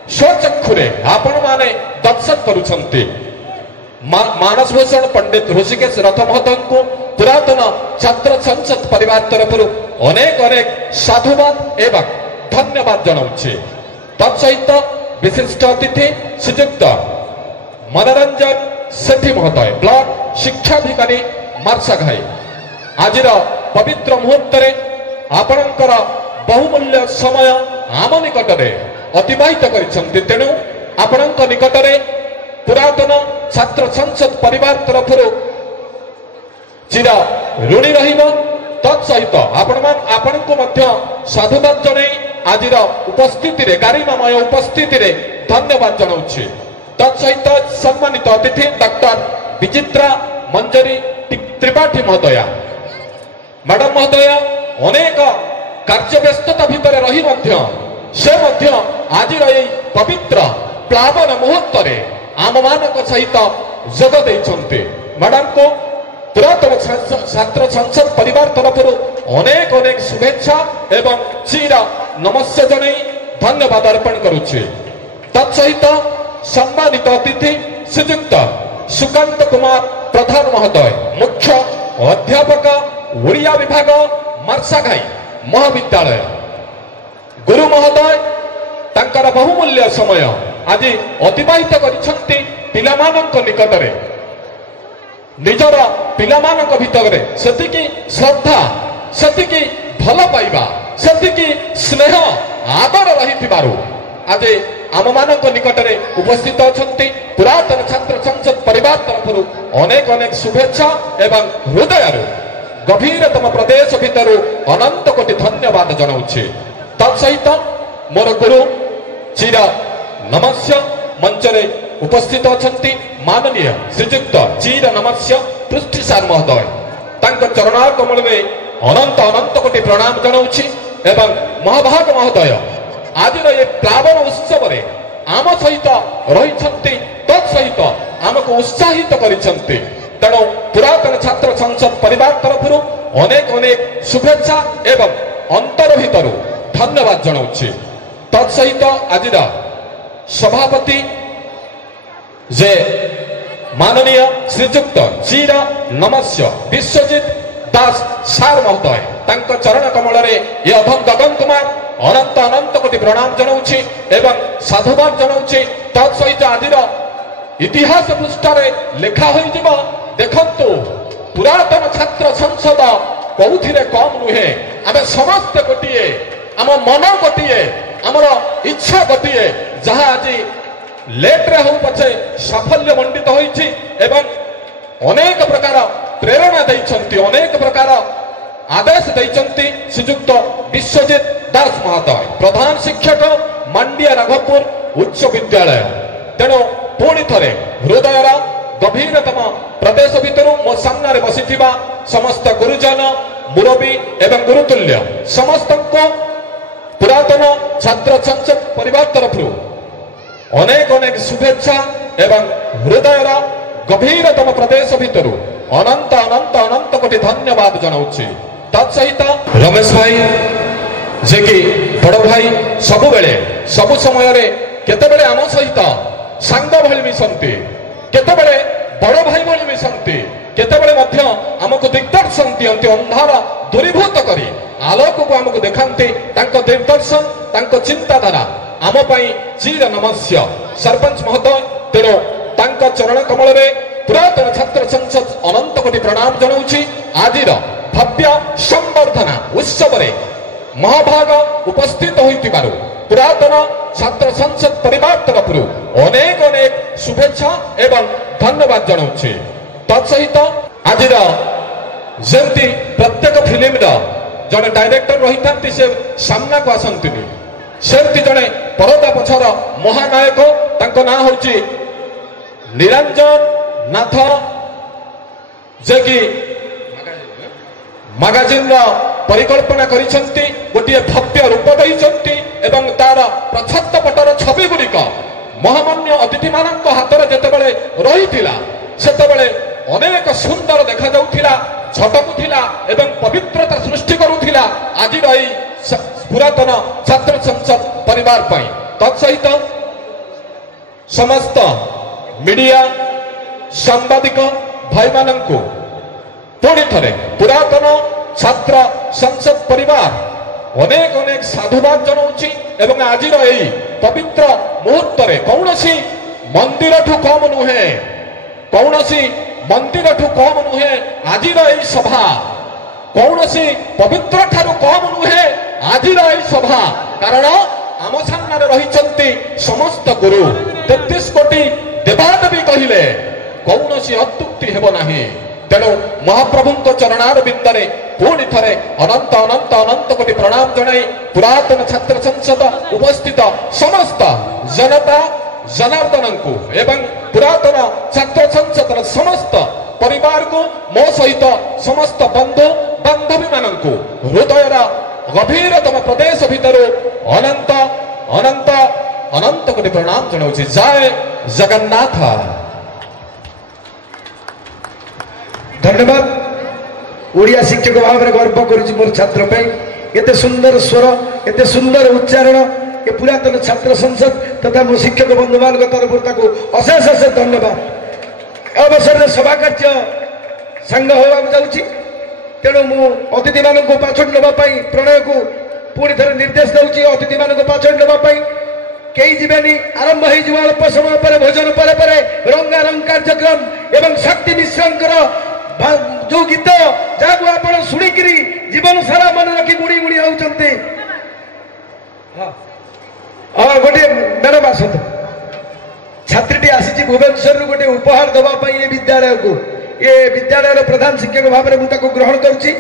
स्वचक्षुरे आपण माने दर्शन करुछंती मानस भूषण पंडित ऋषिकेश रथ महोदय को पुरातन छात्र संसद परिवार तरफ अनेक अनेक साधुवाद एवं धन्यवाद जनाऊे तत्सहित विशिष्ट अतिथि श्रीयुक्त मनोरंजन सेठी महोदय ब्लॉक शिक्षाधिकारी मार्साघाई आज पवित्र मुहूर्त आपणकर बहुमूल्य समय आम निकटरे अतिबाहित करिसेंती तेणु आपणक निकटरे पुरातन छात्र संसद परिवार तरफ चिरा ऋणी रहिबो तत्सहित आपण को मध्य साधुवाद जनाई आज उपस्थिति रे गारिमामय उपस्थिति रे धन्यवाद जनाऊे तत्सहित सम्मानित अतिथि डॉक्टर विचित्रा मंजरी त्रिपाठी महोदया मैडम महोदय अनेक कार्य व्यस्तता भितर रही से आज पवित्र प्लावन मुहूर्त आम मान सहित जोग देते मैडम को पुरातन छात्र संसद परिवार तरफ अनेक अनेक शुभेच्छा एवं चिर नमस्ते जनाई धन्यवाद अर्पण करुचे तत्सहित सम्मानित अतिथि श्रीयुक्त सुकांत कुमार प्रधान महोदय मुख्य अध्यापक ओडिया विभाग मार्साघाई महाविद्यालय गुरु महोदय तांकर बहुमूल्य समय आज अतिबाहित करिसेंती पिलामानंक निकटरे निजर पिलामानंक भितरे सेतिकी श्रद्धा सेतिकी भल पाइबा सेतिकी स्नेह आदर रहिथिबारु आज आम मान निकट में उपस्थित अच्छा पुरातन छात्र संसद परिवार तरफ अनेक अनेक शुभेच्छा एवं हृदय गभीरतम प्रदेश भितर अनंत कोटि धन्यवाद जनाऊे। तत्सहित मोर गुरु चिर नमस्य मंच में उपस्थित अच्छा माननीय श्रीजुक्त चिर नमस्य पृष्टि सार महोदय चरणार कमल में अनंत अनंत कोटि प्रणाम जनाऊे एवं महाभाग महोदय आज ये प्लावन उत्सव रे आम सहित रही तत्सहित आमको उत्साहित करिसेंती। तेणु पुरातन छात्र संसद परिवार तरफ अनेक अनेक शुभेच्छा एवं अंतर भितर धन्यवाद जनाऊे। तत्सहित आज सभापति जे माननीय श्रीजुक्त चिर नमस्य विश्वजित दास सार महोदय तांको चरण कमल रे ये अधम गगन कुमार अनंत अनंत कोटि प्रणाम जनाऊे एवं साधुवाद जनाऊे। तत्सहित आज इतिहास पृष्ठरे लेखा हो देखंतु पुरातन छात्र संसद कौथिरे कम नुहे आम समस्त गोटे आम मन गोटे आमर इच्छा गोटे जहाँ आज लेट्रे हो पछे साफल्य मंडित होइछि एवं अनेक प्रकार प्रेरणा देइछन्ति अनेक प्रकार आदेश देइछन्ति श्रीजुक्त विश्वजित दास महोदय प्रधान शिक्षक मांडिया राघवपुर उच्च विद्यालय। तेणु पुणी थरे हृदयर गभीरतम प्रदेश भितर मो सामने बसी समस्त गुरुजन मुरबी एवं गुरुतुल्य समस्त को पुरातन छात्र संसद परिवार तरफ अनेक अनेक शुभेच्छा एवं हृदयर गभीरतम प्रदेश भितर अनंत अनंत अनंत कोटि धन्यवाद जनाऊे। तत्सहित रमेश भाई जे कि बड़ भाई सबु बेले सबु समय रे केतेबेले आम सहित सांग भली मिशंती केतेबेले बड़ भाई भली मिशंती केतेबेले मध्य आमको दिग्दर्शन दियंती अंधार दूरीभूत करी आलोक को आमको देखांती तांको दिग्दर्शन तांको चिंताधारा आम पाई चिर नमस्य सरपंच महोदय। तेणु तांको चरण कमल रे पुरातन छात्र संसद अनंत कोटि प्रणाम जनाऊे। आज भव्य संवर्धना उत्सव रे महाभाग उपस्थित होइतिबारु पुरातन छात्र संसद परिवार तरफ अनेक अनेक शुभेच्छा एवं धन्यवाद जनाऊे। तत्सहित आज जमती प्रत्येक फिल्म जड़े डायरेक्टर रही था से सामना को आसती सेमती जड़े परदा पछर महानायक तांको ना होची निरंजन नाथ जे कि मैगजीन परिकल्पना करिसेंती गोटे भव्य रूप देइसेंती एवं तार प्रच्छदपटर छवि गुड़िक महामान्य अतिथि मानक हाथ में जेतेबेले रहिथिला सेतेबेले अनेक सुंदर देखा जाउथिला झटकुथिला एवं पवित्रता सृष्टि करुथिला आज पुरातन छात्र संसद परिवार पाई। तत्सहित समस्त मीडिया सांबादिक भाई मानंकु पुणी थरे पुरातन छात्र संसद परिवार अनेक अनेक साधुवाद जनाऊे एवं आज पवित्र मुहूर्त कौनसी मंदिर ठू कम नुहे कौनसी मंदिर ठू कम नुहे आज सभा कौनसी पवित्र ठारू कम नुहे आज सभा कारण आम सामने रही समस्त गुरु 33 कोटी देवादेवी कहले कौनसी अत्युक्ति हेब नाही। तेणु महाप्रभु चरणार बिंदरे पुणी थरे अनंत अनंत अनंत कोटि प्रणाम जनाई पुरातन छात्र संसद उपस्थित समस्त जनता जनार्दन को एवं पुरातन छात्र संसद समस्त परिवार को मो सहित समस्त बंधु बांधवी मान हृदयर गभीरतम प्रदेश भितर अनंत अनंत अनंत कोटि प्रणाम जनाऊे। जय जगन्नाथ। धन्यवाद। ओडिया शिक्षक भाव में गर्व करुच्ची मोर छात्र एते सुंदर स्वर एते सुंदर उच्चारण ये पुरातन छात्र संसद तथा मो शिक्षक बंधु मान तरफ अशेष अशेष धन्यवाद। अवसर में सभा कार्य सांग होगा जाऊँगी तेणु मु अतिथि मान पाछड़ नापी प्रणय को पुणी थे निर्देश दूसरी अतिथि मान पाछड़ नापी कई जीवेनी आरंभ हो अल्प समय पर भोजन पर रंगारंग कार्यक्रम एवं शक्ति मिश्र जो गीत जहाँ आप शुणिक जीवन सारा मन रखी गुणी गुणी होती गोटे आसतु छात्री आसी भुवनेश्वर गोटे उपहार देवाई ये विद्यालय को ये विद्यालय प्रधान शिक्षक भाव में मुझे ग्रहण करुच्ची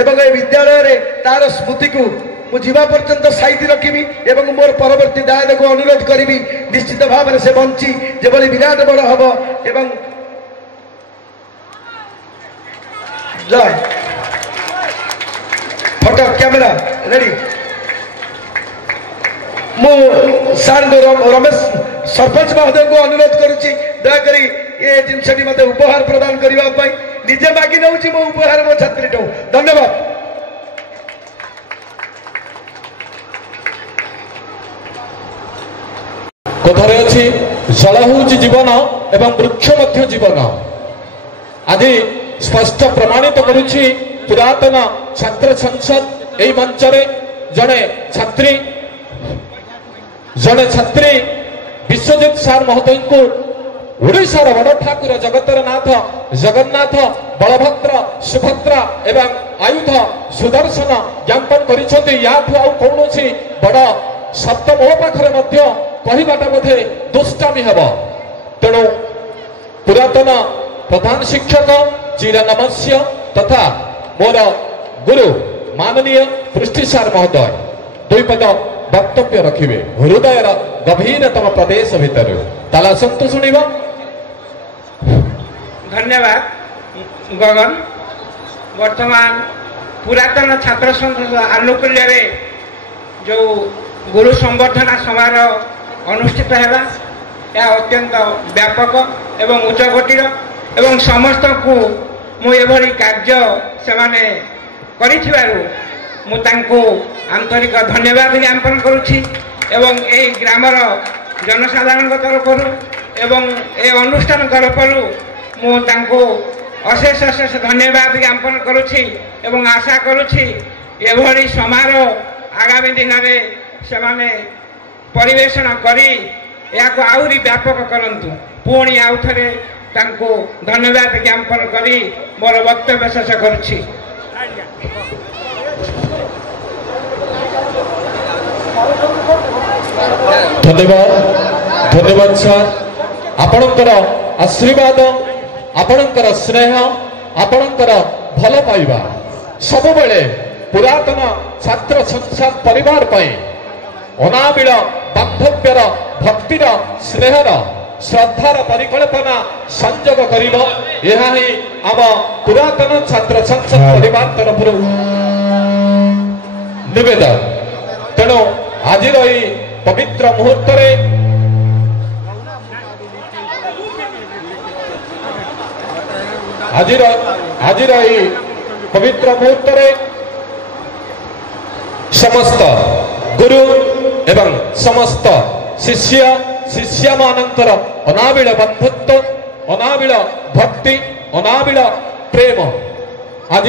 एवं ए विद्यालय तार स्मृति को मुझा पर्यंत साइती रखी एवं मोर परवर्ती दायद को अनुरोध करी निश्चित भाव में से बंची जबली विराट बड़ हम एवं जय फोटो कैमेरा रेडी मु सार रमेश सरपंच महोदय को अनुरोध करुच्ची दयाकोरी ये जिनसटी मत उपहार प्रदान करने निजे मागी नौ मो उपहार मो छात्री धन्यवाद। कथारे अच्छी जल हूँ जीवन एवं वृक्ष मध्य जीवन आज स्पष्ट प्रमाणित करुच्ची पुरातन छात्र संसद यही मंच जड़े छात्री विश्वजित सार महोदय को ओडिशार बड़ ठाकुर जगतर नाथ जगन्नाथ बलभद्र सुभद्रा एवं आयुध सुदर्शन ज्ञापन कौन बड़ शब्द मो पाखे कहवाटा बोधे दुष्टामी हेब तेणु पुरातन प्रधान शिक्षक चिरनमस्य तथा मोर गुरु माननीय पृष्टि सार महोदय दुई पद वक्तव्य रखिए हृदयर गभीरतम प्रदेश भितर ताला आसतु शुणा। धन्यवाद गगन। वर्तमान पुरातन छात्र संसद आनुकूल्य जो गुरु संवर्धना समारोह अनुष्ठित है यह अत्यंत व्यापक एवं उच्चकोटीर एवं समस्त को मुझे कार्य से मुझे आंतरिक धन्यवाद ज्ञापन करुच्ची एवं यही ग्रामर जनसाधारण तरफ एवं ए अनुष्ठान तरफ मुझे अशेष अशेष धन्यवाद ज्ञापन करुच्ची एवं आशा करुच्ची एभली समारोह आगामी दिन में से परिवेषण करी आहरी व्यापक करंतु पुणी आउ थे धन्यवाद ज्ञापन करी मोर वक्तव्य शेष करुच्ची। धन्यवाद धन्यवाद सर आपणकर आशीर्वाद आपणकर स्नेह आपणकर भल पाइबा सब बेले पुरातन छात्र संसद परिवार पाई अनाबिल बांधव्यर भक्तिर स्नेहर श्रद्धार परिकल्पना संयोग करिब यह ही आम पुरातन छात्र संसद परिवार तरफ निवेदन। तेणु आज पवित्र मुहूर्त आज पवित्र मुहूर्त समस्त गुरु एवं समस्त शिष्य शिष्य मानकर अनाबिल बंधुत्व अनाबिल भक्ति अनाबिल प्रेम आज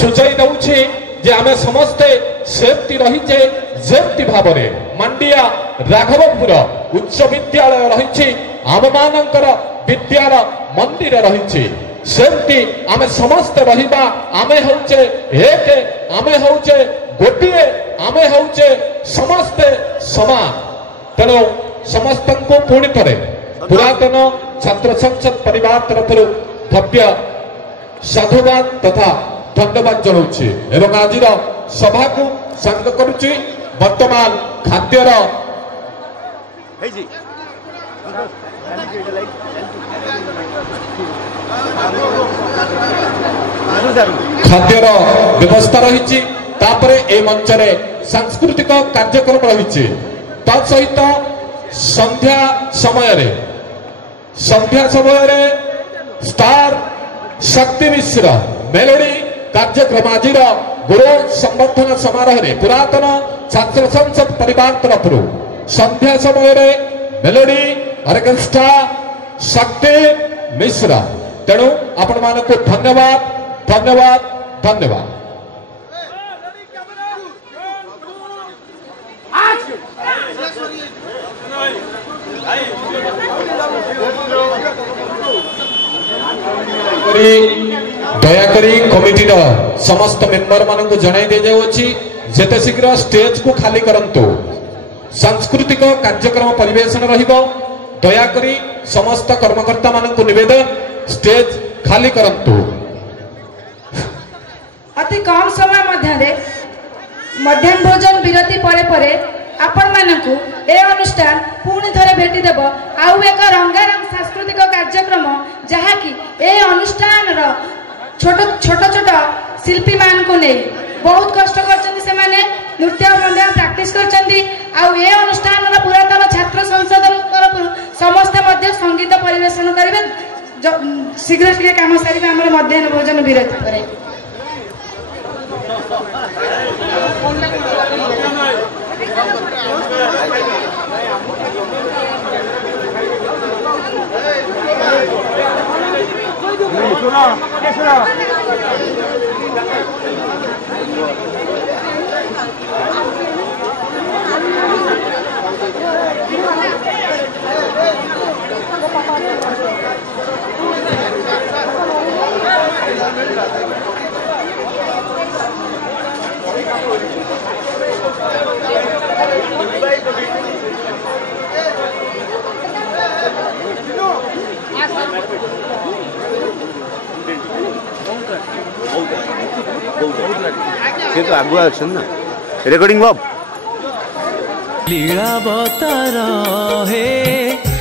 सूचाई दौछि जे आमे समस्ते सेफ्टी रहीचे जेफ्टी भाव में मांडिया राघवपुर उच्च विद्यालय रही आम मानकर विद्यार मंदिर रही सेफ्टी आमे समस्त रहिबा आमे होचे एक आमे होचे गोटिए आमे होचे समस्ते समान। तेणु समस्त को पुणी थे पुरातन छात्र संसद परिवार तरफ भव्य साधुवाद तथा धन्यवाद जनाऊँगी एवं आज सभा को सांग करुच्ची वर्तमान खाद्यर खाद्यर व्यवस्था रही ए मंचरे सांस्कृतिक कार्यक्रम रही तत्सहित संध्या समय स्टार शक्ति मिश्र मेलोडी कार्यक्रम आज गुरु संवर्धन समारोह पुरातन छात्र संसद परिवार तरफ संध्या समय मेलोडी ऑर्केस्ट्रा शक्ति मिश्र। तेणु आपण मानक धन्यवाद धन्यवाद धन्यवाद। दयाकरी कमिटीर समस्त मेंबर मानक जणाई दे जाउछि जेते शीघ्र स्टेज को खाली करंतु सांस्कृतिक कार्यक्रम परिवेशन रहिबो। दयाकरी समस्त कर्मकर्ता मानक निवेदन स्टेज खाली करंतु। अति कम समय मध्याह्न भोजन विरति परे आपण मानकु ए अनुष्ठान पुणी थरे भेटी देव आउ एक रंगारंग सांस्कृतिक कार्यक्रम जहाँकि ए अनुष्ठान रो छोट छोट छोट शिल्पी मान को नहीं बहुत कष्ट करछन्ती से माने नृत्य मध्य प्रैक्टिस करछन्ती आउ ए अनुष्ठान रो पुरातन छात्र संसद तरफ समस्त मध्य संगीत परिवेशन करिवे शीघ्र शीघ्र काम सारिबे हमर मध्याह्न भोजन विरति परे। से तो आगुआ अच्छन ना रेकर्डिंग बाब लीला बतारा है